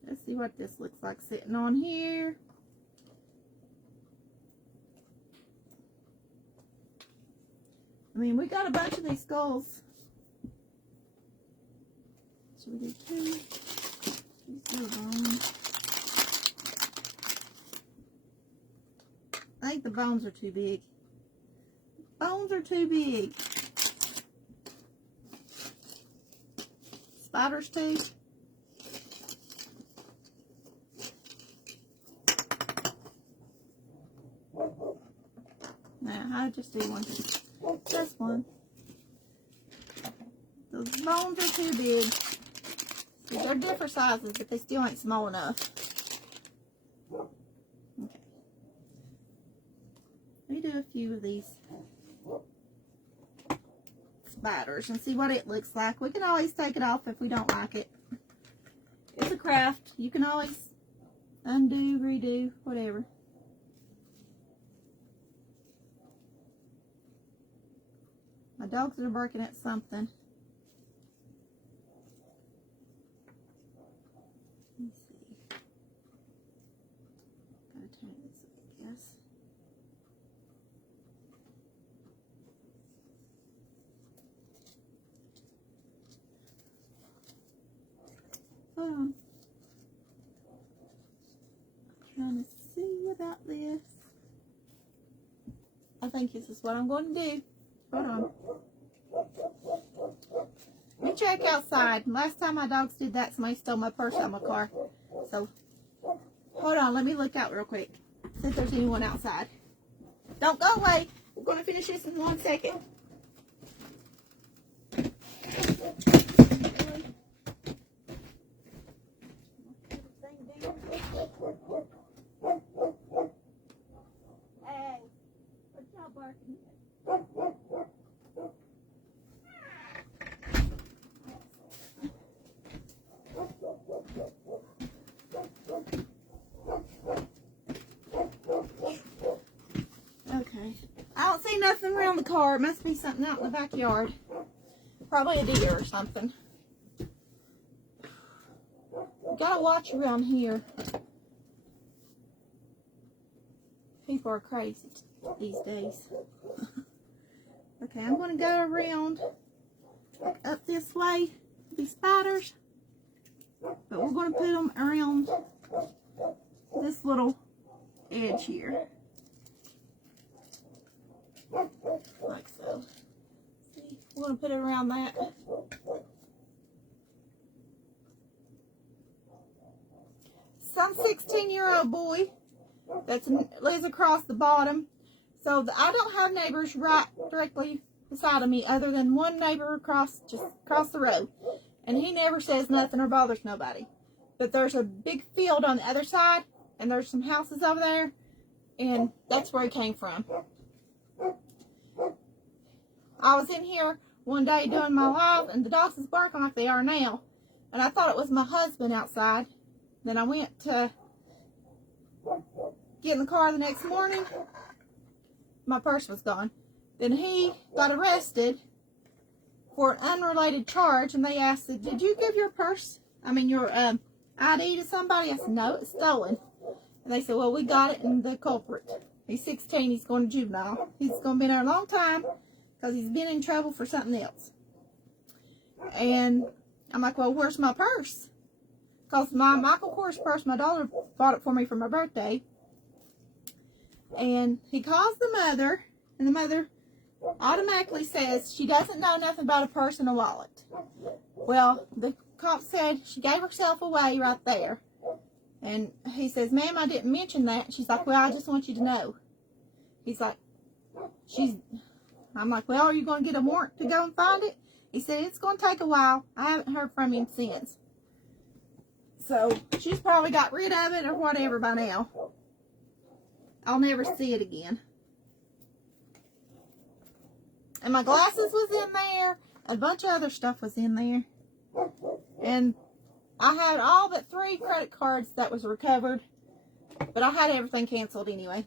Let's see what this looks like sitting on here. I mean, we got a bunch of these skulls. So we do two. These little bones. I think the bones are too big. Bones are too big. Spiders too. Nah, I just do one. Just one. Those bones are too big. See, they're different sizes, but they still ain't small enough. Okay. Let me do a few of these spiders and see what it looks like. We can always take it off if we don't like it. It's a craft. You can always undo, redo, whatever. My dogs are barking at something. Let me see. Gotta turn this up, I guess. Hold on. I'm trying to see about this. I think this is what I'm going to do. Hold on. Let me check outside. Last time my dogs did that, somebody stole my purse out of my car. So, hold on. Let me look out real quick. See if there's anyone outside. Don't go away. We're going to finish this in 1 second. Hey, what y'all barking at? Okay. I don't see nothing around the car. It must be something out in the backyard. Probably a deer or something. You gotta watch around here. People are crazy these days. Okay, I'm going to go around up this way, these spiders, but we're going to put them around this little edge here, like so. See, we're going to put it around that. Some 16-year-old boy that lives across the bottom. So I don't have neighbors right directly beside of me other than one neighbor just across the road. And he never says nothing or bothers nobody. But there's a big field on the other side and there's some houses over there. And that's where he came from. I was in here one day doing my live and the dogs was barking like they are now. And I thought it was my husband outside. Then I went to get in the car the next morning. My purse was gone. Then he got arrested for an unrelated charge, and they asked, did you give your your ID to somebody? I said, no, it's stolen. And they said, well, we got it, and the culprit. He's 16, he's going to juvenile. He's going to be there a long time because he's been in trouble for something else. And I'm like, well, where's my purse? Because my Michael Kors purse, my daughter bought it for me for my birthday. And he calls the mother, and the mother automatically says she doesn't know nothing about a purse and a wallet. Well, the cop said she gave herself away right there. And he says, ma'am, I didn't mention that. She's like, well, I just want you to know. He's like, I'm like, well, are you going to get a warrant to go and find it? He said, it's going to take a while. I haven't heard from him since. So, she's probably got rid of it or whatever by now. I'll never see it again. And my glasses was in there. A bunch of other stuff was in there. And I had all but 3 credit cards that was recovered. But I had everything canceled anyway.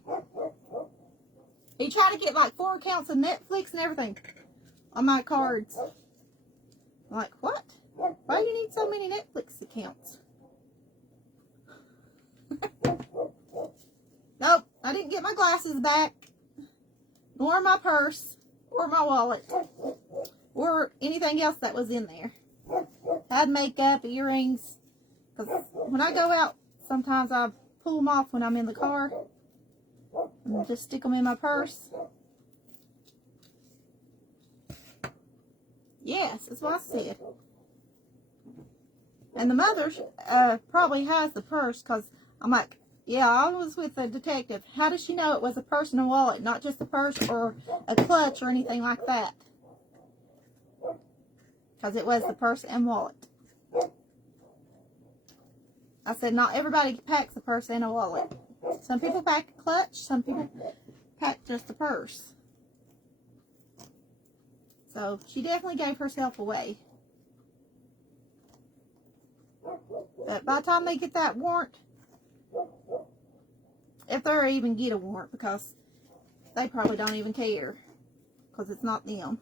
He tried to get like 4 accounts of Netflix and everything on my cards. I'm like, what? Why do you need so many Netflix accounts? Nope, I didn't get my glasses back. Nor my purse. Or my wallet. Or anything else that was in there. Had makeup, earrings. Because when I go out, sometimes I pull them off when I'm in the car. And just stick them in my purse. Yes, that's what I said. And the mother probably has the purse because I'm like, yeah, I was with a detective. How does she know it was a purse and a wallet, not just a purse or a clutch or anything like that? Because it was the purse and wallet. I said, not everybody packs a purse and a wallet. Some people pack a clutch, some people pack just a purse. So, she definitely gave herself away. But by the time they get that warrant, if they even get a warrant, because they probably don't even care, because it's not them.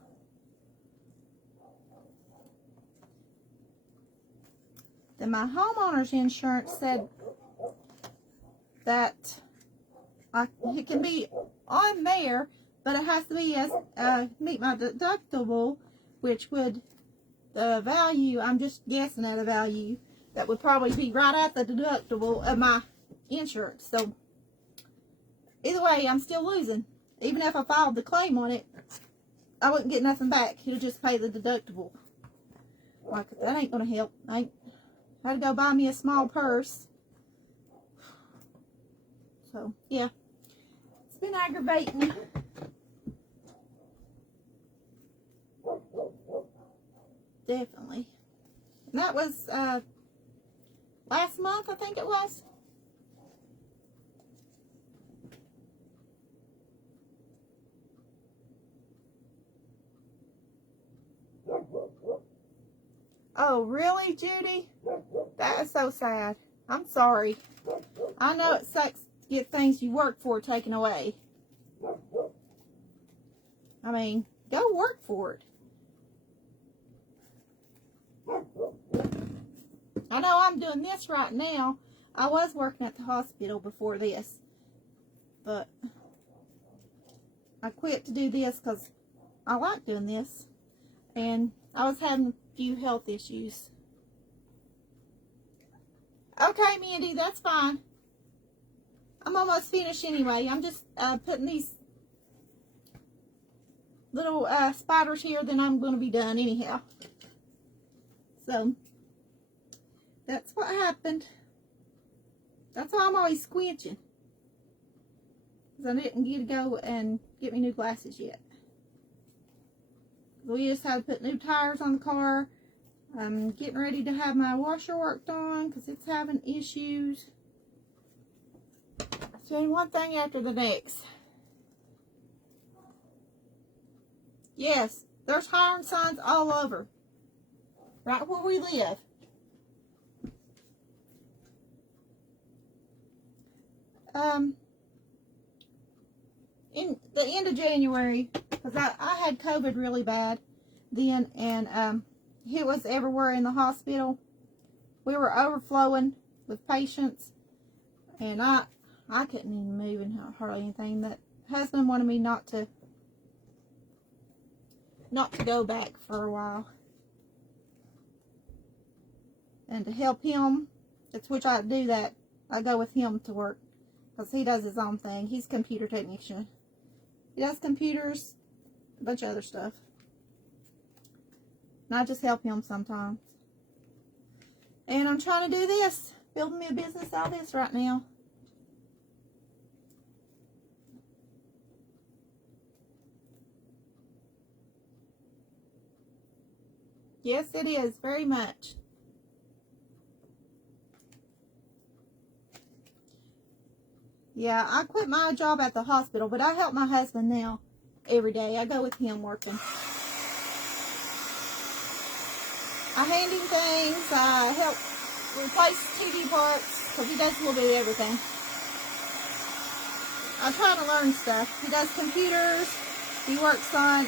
Then my homeowner's insurance said that it can be on there, but it has to be as meet my deductible, which would the value, I'm just guessing at a value, that would probably be right at the deductible of my insurance. So either way, I'm still losing. Even if I filed the claim on it, I wouldn't get nothing back. It'll just pay the deductible. Like, that ain't gonna help. I had to go buy me a small purse. So, yeah. It's been aggravating. Definitely. And that was last month, I think it was. Oh, really, Judy? That is so sad. I'm sorry. I know it sucks to get things you work for taken away. I mean, go work for it. I know I'm doing this right now. I was working at the hospital before this. But I quit to do this because I like doing this. And I was having a few health issues. Okay, Mandy, that's fine. I'm almost finished anyway. I'm just putting these little spiders here, then I'm going to be done anyhow. So, that's what happened. That's why I'm always squinching. Because I didn't get to go and get me new glasses yet. We just had to put new tires on the car. I'm getting ready to have my washer worked on because it's having issues. It's doing one thing after the next. Yes, there's hiring signs all over. Right where we live. In the end of January, because I had COVID really bad then, and it was everywhere in the hospital. We were overflowing with patients, and I couldn't even move and hardly anything. That husband wanted me not to go back for a while, and to help him, it's which I do that. I go with him to work because he does his own thing. He's a computer technician. He does computers, a bunch of other stuff. And I just help him sometimes. And I'm trying to do this. Building me a business out of this right now. Yes, it is. Very much. Yeah, I quit my job at the hospital, but I help my husband now every day. I go with him working. I hand him things. I help replace TV parts because he does a little bit of everything. I try to learn stuff. He does computers. He works on,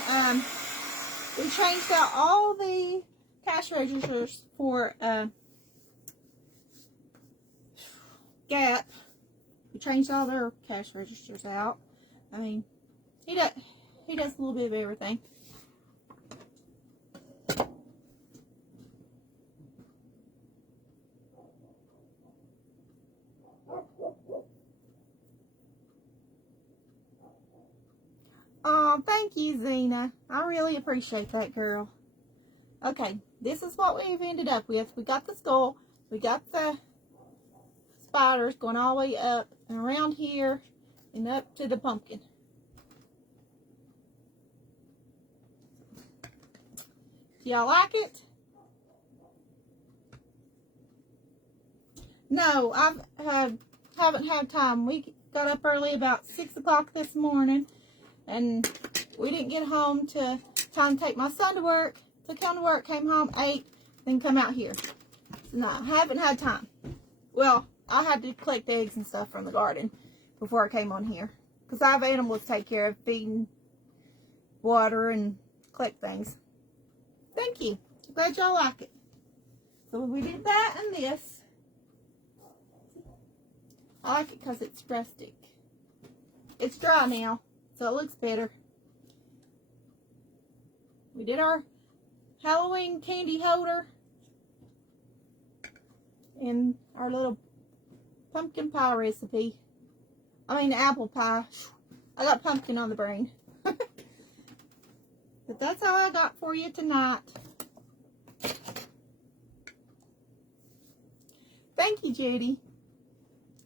we changed out all the cash registers for Gap. We changed all their cash registers out. I mean, he does a little bit of everything. Oh, thank you, Zena. I really appreciate that, girl. Okay, this is what we've ended up with. We got the skull. We got the spiders going all the way up and around here and up to the pumpkin. Do y'all like it? No, haven't had time. We got up early about 6 o'clock this morning, and we didn't get home to time to take my son to work. Took him to work, came home, ate, then come out here. So no, haven't had time. Well, I had to collect eggs and stuff from the garden before I came on here, because I have animals to take care of, feeding, water, and collect things. Thank you. Glad y'all like it. So we did that and this. I like it because it's rustic. It's dry now, so it looks better. We did our Halloween candy holder and our little pumpkin pie recipe. I mean apple pie. I got pumpkin on the brain. But that's all I got for you tonight. Thank you, Judy.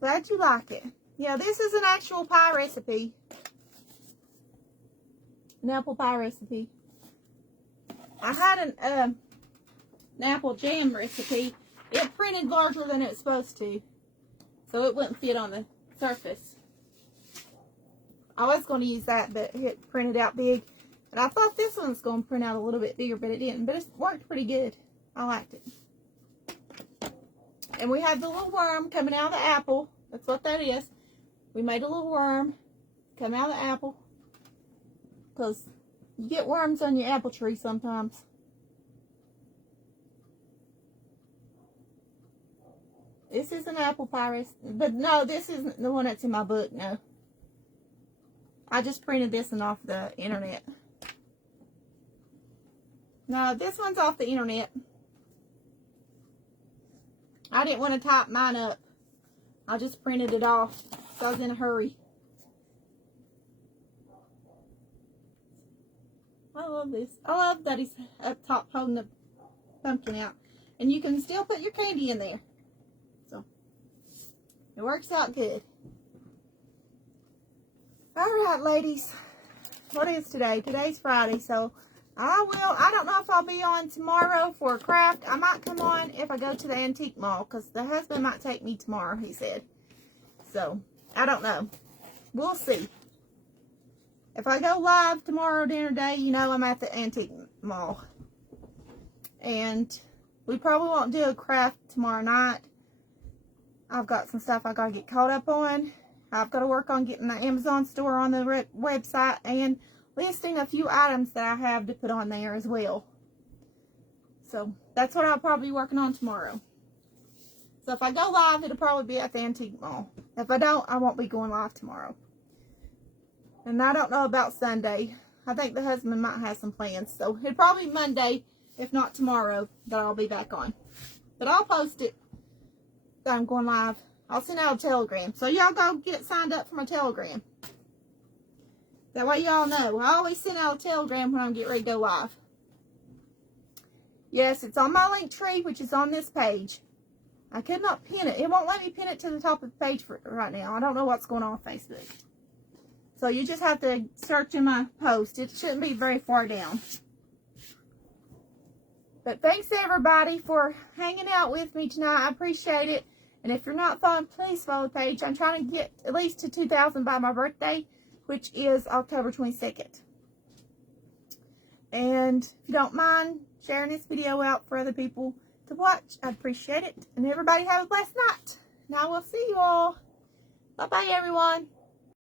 Glad you like it. Yeah, this is an actual pie recipe. An apple pie recipe. I had an apple jam recipe. It printed larger than it was supposed to, so it wouldn't fit on the surface. I was going to use that, but it printed out big. And I thought this one's going to print out a little bit bigger, but it didn't. But it worked pretty good. I liked it. And we have the little worm coming out of the apple. That's what that is. We made a little worm come out of the apple, because you get worms on your apple tree sometimes. This is an apple pie recipe. But no, this isn't the one that's in my book, no. I just printed this one off the internet. No, this one's off the internet. I didn't want to type mine up. I just printed it off, so I was in a hurry. I love this. I love that he's up top holding the pumpkin out. And you can still put your candy in there. So, it works out good. Alright, ladies. What is today? Today's Friday, so I don't know if I'll be on tomorrow for a craft. I might come on if I go to the antique mall, because the husband might take me tomorrow, he said. So, I don't know. We'll see. If I go live tomorrow dinner day, you know I'm at the antique mall. And we probably won't do a craft tomorrow night. I've got some stuff I got to get caught up on. I've got to work on getting the Amazon store on the website and listing a few items that I have to put on there as well. So that's what I'll probably be working on tomorrow. So if I go live, it'll probably be at the antique mall. If I don't, I won't be going live tomorrow. And I don't know about Sunday. I think the husband might have some plans. So it'll probably be Monday, if not tomorrow, that I'll be back on. But I'll post it that I'm going live. I'll send out a telegram. So y'all go get signed up for my telegram. That way y'all know. I always send out a telegram when I'm getting ready to go live. Yes, it's on my link tree, which is on this page. I could not pin it. It won't let me pin it to the top of the page for right now. I don't know what's going on with Facebook. So you just have to search in my post. It shouldn't be very far down. But thanks everybody for hanging out with me tonight. I appreciate it. And if you're not following, please follow the page. I'm trying to get at least to 2,000 by my birthday, which is October 22nd. And if you don't mind sharing this video out for other people to watch, I'd appreciate it. And everybody have a blessed night. And I will see you all. Bye-bye, everyone.